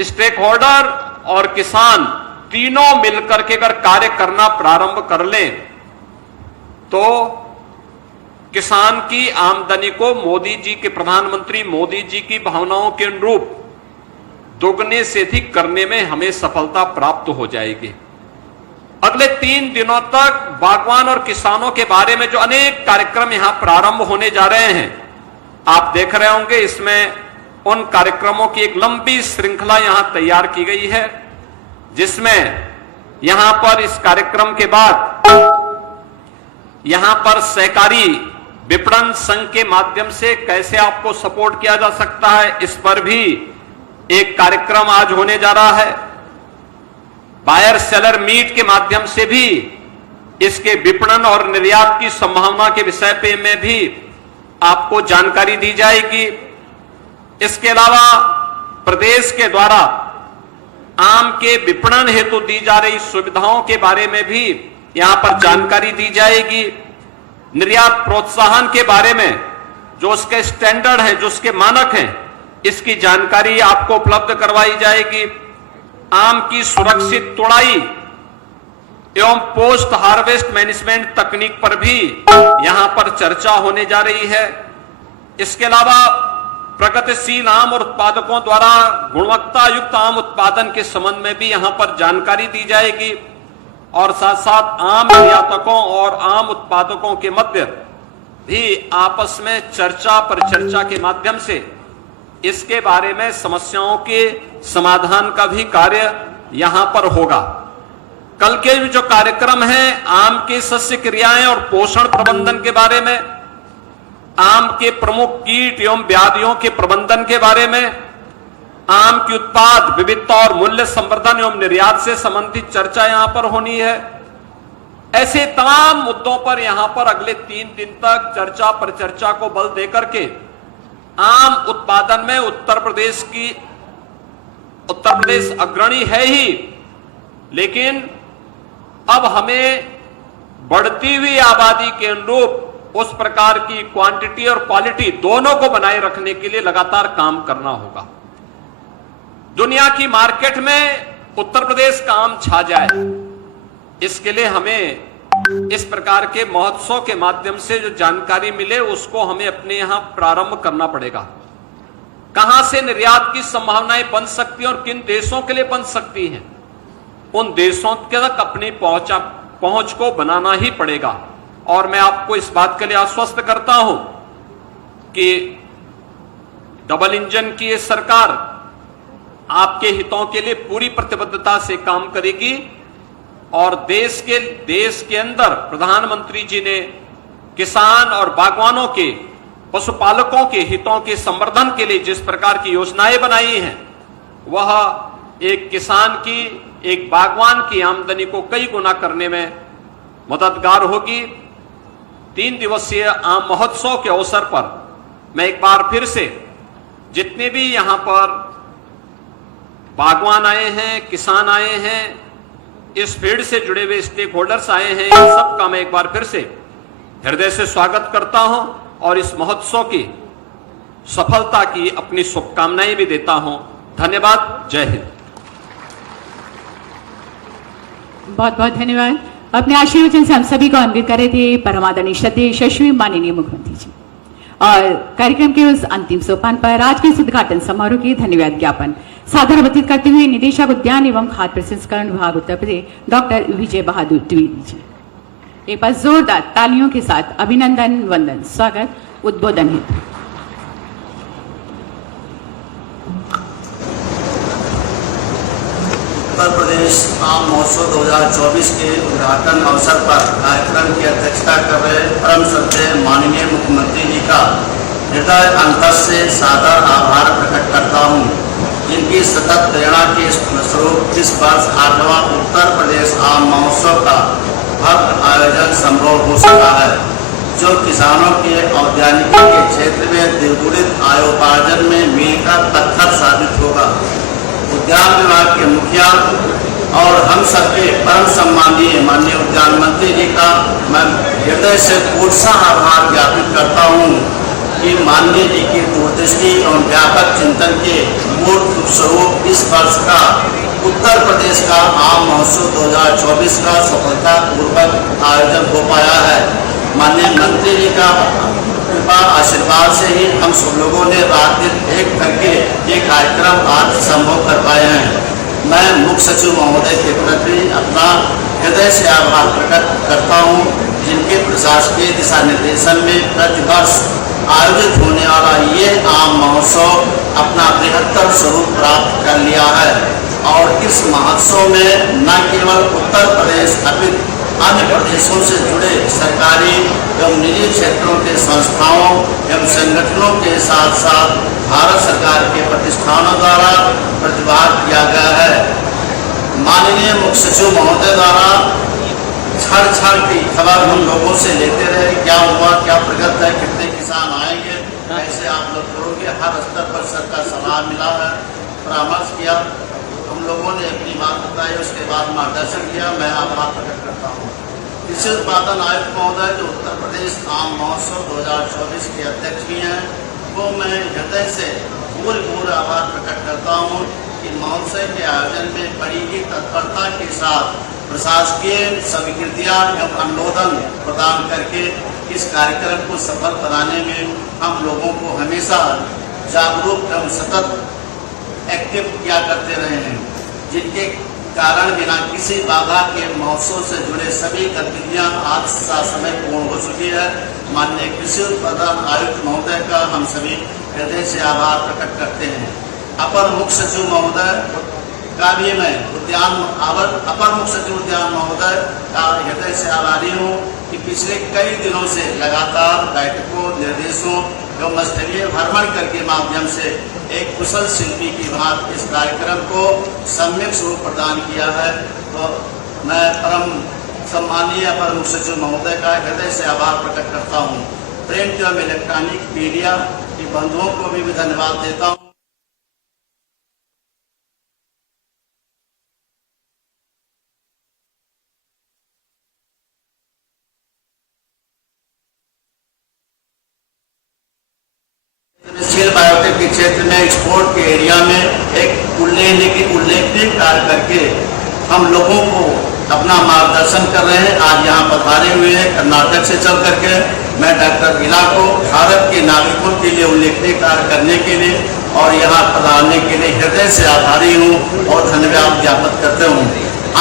स्टेक होल्डर और किसान तीनों मिलकर के अगर कार्य करना प्रारंभ कर लें तो किसान की आमदनी को मोदी जी के, प्रधानमंत्री मोदी जी की भावनाओं के अनुरूप दोगुने से अधिक करने में हमें सफलता प्राप्त हो जाएगी। अगले 3 दिनों तक बागवान और किसानों के बारे में जो अनेक कार्यक्रम यहां प्रारंभ होने जा रहे हैं, आप देख रहे होंगे। इसमें उन कार्यक्रमों की एक लंबी श्रृंखला यहां तैयार की गई है, जिसमें यहां पर इस कार्यक्रम के बाद यहां पर सहकारी विपणन संघ के माध्यम से कैसे आपको सपोर्ट किया जा सकता है, इस पर भी एक कार्यक्रम आज होने जा रहा है। बायर सेलर मीट के माध्यम से भी इसके विपणन और निर्यात की संभावना के विषय पे में भी आपको जानकारी दी जाएगी। इसके अलावा प्रदेश के द्वारा आम के विपणन हेतु दी जा रही सुविधाओं के बारे में भी यहां पर जानकारी दी जाएगी। निर्यात प्रोत्साहन के बारे में जो उसके स्टैंडर्ड है, जो उसके मानक हैं, इसकी जानकारी आपको उपलब्ध करवाई जाएगी। आम की सुरक्षित तुड़ाई एवं पोस्ट हार्वेस्ट मैनेजमेंट तकनीक पर भी यहां पर चर्चा होने जा रही है। इसके अलावा प्रगतिशील आम और उत्पादकों द्वारा गुणवत्ता युक्त आम उत्पादन के संबंध में भी यहां पर जानकारी दी जाएगी और साथ साथ आम निर्यातकों और आम उत्पादकों के मध्य भी आपस में चर्चा परिचर्चा के माध्यम से इसके बारे में समस्याओं के समाधान का भी कार्य यहां पर होगा। कल के जो कार्यक्रम है, आम के सस्य क्रियाएं और पोषण प्रबंधन के बारे में, आम के प्रमुख कीट एवं व्याधियों के प्रबंधन के बारे में, आम की उत्पाद विविधता और मूल्य संवर्धन एवं निर्यात से संबंधित चर्चा यहां पर होनी है। ऐसे तमाम मुद्दों पर यहां पर अगले 3 दिन तक चर्चा परिचर्चा को बल देकर के आम उत्पादन में उत्तर प्रदेश अग्रणी है ही, लेकिन अब हमें बढ़ती हुई आबादी के अनुरूप उस प्रकार की क्वांटिटी और क्वालिटी दोनों को बनाए रखने के लिए लगातार काम करना होगा। दुनिया की मार्केट में उत्तर प्रदेश का आम छा जाए, इसके लिए हमें इस प्रकार के महोत्सव के माध्यम से जो जानकारी मिले उसको हमें अपने यहां प्रारंभ करना पड़ेगा। कहां से निर्यात की संभावनाएं बन सकती हैं और किन देशों के लिए बन सकती हैं, उन देशों तक अपनी पहुंच को बनाना ही पड़ेगा। और मैं आपको इस बात के लिए आश्वस्त करता हूं कि डबल इंजन की ये सरकार आपके हितों के लिए पूरी प्रतिबद्धता से काम करेगी और देश के अंदर प्रधानमंत्री जी ने किसान और बागवानों के, पशुपालकों के हितों के संवर्धन के लिए जिस प्रकार की योजनाएं बनाई हैं, वह एक किसान की, एक बागवान की आमदनी को कई गुना करने में मददगार होगी। 3 दिवसीय आम महोत्सव के अवसर पर मैं एक बार फिर से जितने भी यहां पर बागवान आए हैं, किसान आए हैं, इस फील्ड से जुड़े हुए स्टेक होल्डर्स आए हैं, इन सबका मैं एक बार फिर से हृदय से स्वागत करता हूं और इस महोत्सव की सफलता की अपनी शुभकामनाएं भी देता हूं। धन्यवाद। जय हिंद। बहुत बहुत धन्यवाद। अपने आशीर्वचन से हम सभी को अन्वित करे थे परमादरणीय श्रद्धेय यशस्वी माननीय मुख्यमंत्री जी। और कार्यक्रम के उस अंतिम सोपान पर आज के इस उद्घाटन समारोह के धन्यवाद ज्ञापन सादर व्यतीत करते हुए निदेशक उद्यान एवं खाद्य प्रसंस्करण विभाग उत्तर प्रदेश डॉक्टर विजय बहादुर द्विवेदी जी। एक बार जोरदार तालियों के साथ अभिनंदन वंदन स्वागत उद्बोधन हेतु। उत्तर प्रदेश आम महोत्सव 2024 के उद्घाटन अवसर पर कार्यक्रम की अध्यक्षता कर रहे परम श्रद्धेय माननीय मुख्यमंत्री जी का हृदय अंतर से सादर आभार प्रकट करता हूँ। जिनकी सतत प्रेरणा के स्वरूप इस वर्ष 8वां उत्तर प्रदेश आम महोत्सव का भव्य आयोजन संभव हो सका है, जो किसानों के औद्यानिकी के क्षेत्र में द्विगुणित आयोपार्जन में मील का पत्थर साबित होगा। उद्यान विभाग के मुखिया और हम सबके परम सम्मानीय माननीय उद्यान मंत्री जी का मैं हृदय से पूर्णतः आभार ज्ञापित करता हूँ कि माननीय जी की दूरदृष्टि और व्यापक चिंतन के मूर्त स्वरूप इस वर्ष का उत्तर प्रदेश का आम महोत्सव 2024 का सफलतापूर्वक आयोजन हो पाया है। माननीय मंत्री जी का कृपा आशीर्वाद से ही हम सब लोगों ने रात दिन एक करके ये कार्यक्रम आज संभव कर पाए हैं। मैं मुख्य सचिव महोदय के प्रति अपना हृदय से आभार प्रकट करता हूँ, जिनके प्रशासकीय दिशा निर्देशन में प्रतिवर्ष आयोजित होने वाला ये आम महोत्सव अपना बृहत्तर स्वरूप प्राप्त कर लिया है और इस महोत्सव में न केवल उत्तर प्रदेश अपितु अन्य प्रदेशों से जुड़े सरकारी एवं निजी क्षेत्रों के संस्थाओं एवं संगठनों के साथ साथ भारत सरकार के प्रतिष्ठानों द्वारा प्रतिभाग किया गया है। माननीय मुख्य सचिव महोदय द्वारा क्षण क्षण की खबर हम लोगों से लेते रहे, क्या हुआ, क्या प्रगति है, कितने किसान आएंगे, कैसे आप लोग करोगे। हर स्तर पर सरकार सलाह मिला है, परामर्श किया, हम लोगों ने अपनी बात बताई, उसके बाद मार्गदर्शन किया। मैं आभार प्रकट करता हूँ। कृषि उत्पादन आयुक्त महोदय जो उत्तर प्रदेश आम महोत्सव 2024 के अध्यक्ष भी हैं, वो मैं हृदय से पूरे आभार प्रकट करता हूँ कि महोत्सव के आयोजन में बड़ी ही तत्परता के साथ प्रशासकीय स्वीकृतियाँ एवं अनुमोदन प्रदान करके इस कार्यक्रम को सफल बनाने में हम लोगों को हमेशा जागरूक एवं सतत एक्टिव किया करते रहे हैं, जिनके कारण बिना किसी बाधा के महोत्सव से जुड़े सभी गतिविधियां आज समय पूर्ण हो चुकी है। माननीय कृषि उत्पादन आयुक्त महोदय का हम सभी हृदय से आभार प्रकट करते हैं। अपर मुख्य सचिव महोदय का भी मैं अपर मुख्य सचिव उद्यान महोदय का हृदय से आभारी हूँ कि पिछले कई दिनों से लगातार बैठकों, निर्देशों एवं स्थलीय भ्रमण करके माध्यम से एक कुशल शिल्पी की भांति इस कार्यक्रम को सम्यक स्वरूप प्रदान किया है। तो मैं परम सम्मानीय अपर मुख्य सचिव महोदय का हृदय से आभार प्रकट करता हूँ। प्रिंट एवं इलेक्ट्रॉनिक मीडिया के बंधुओं को भी धन्यवाद देता हूँ। बायोटेक के क्षेत्र में एक्सपोर्ट के एरिया में एक उल्लेखनीय कार्य करके हम लोगों को अपना मार्गदर्शन कर रहे हैं। आज यहाँ पधारे हुए हैं कर्नाटक से चल करके। मैं डॉक्टर गिला को भारत के नागरिकों के लिए उल्लेखनीय कार्य करने के लिए और यहाँ पधारने के लिए हृदय से आभारी हूँ और धन्यवाद ज्ञापित करते हूँ।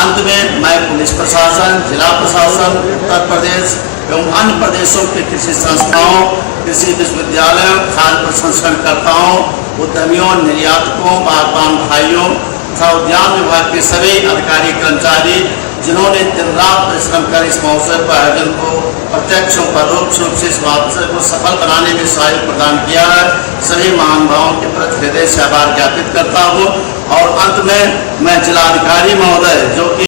अंत में मैं पुलिस प्रशासन, जिला प्रशासन, उत्तर प्रदेश एवं अन्य प्रदेशों के कृषि संस्थाओं, कृषि विश्वविद्यालयों, खाद्य प्रसंस्करणकर्ताओं, उद्यमियों, निर्यातकों, बागवान भाइयों तथा उद्यान विभाग के सभी अधिकारी कर्मचारी जिन्होंने दिन रात परिश्रम कर इस महोत्सव के आयोजन को प्रत्यक्ष और परोक्ष रूप से इस महोत्सव को सफल बनाने में सहयोग प्रदान किया है, सभी महानुभावों के प्रति हृदय से आभार ज्ञापित करता हूँ। और अंत में मैं जिलाधिकारी महोदय जो कि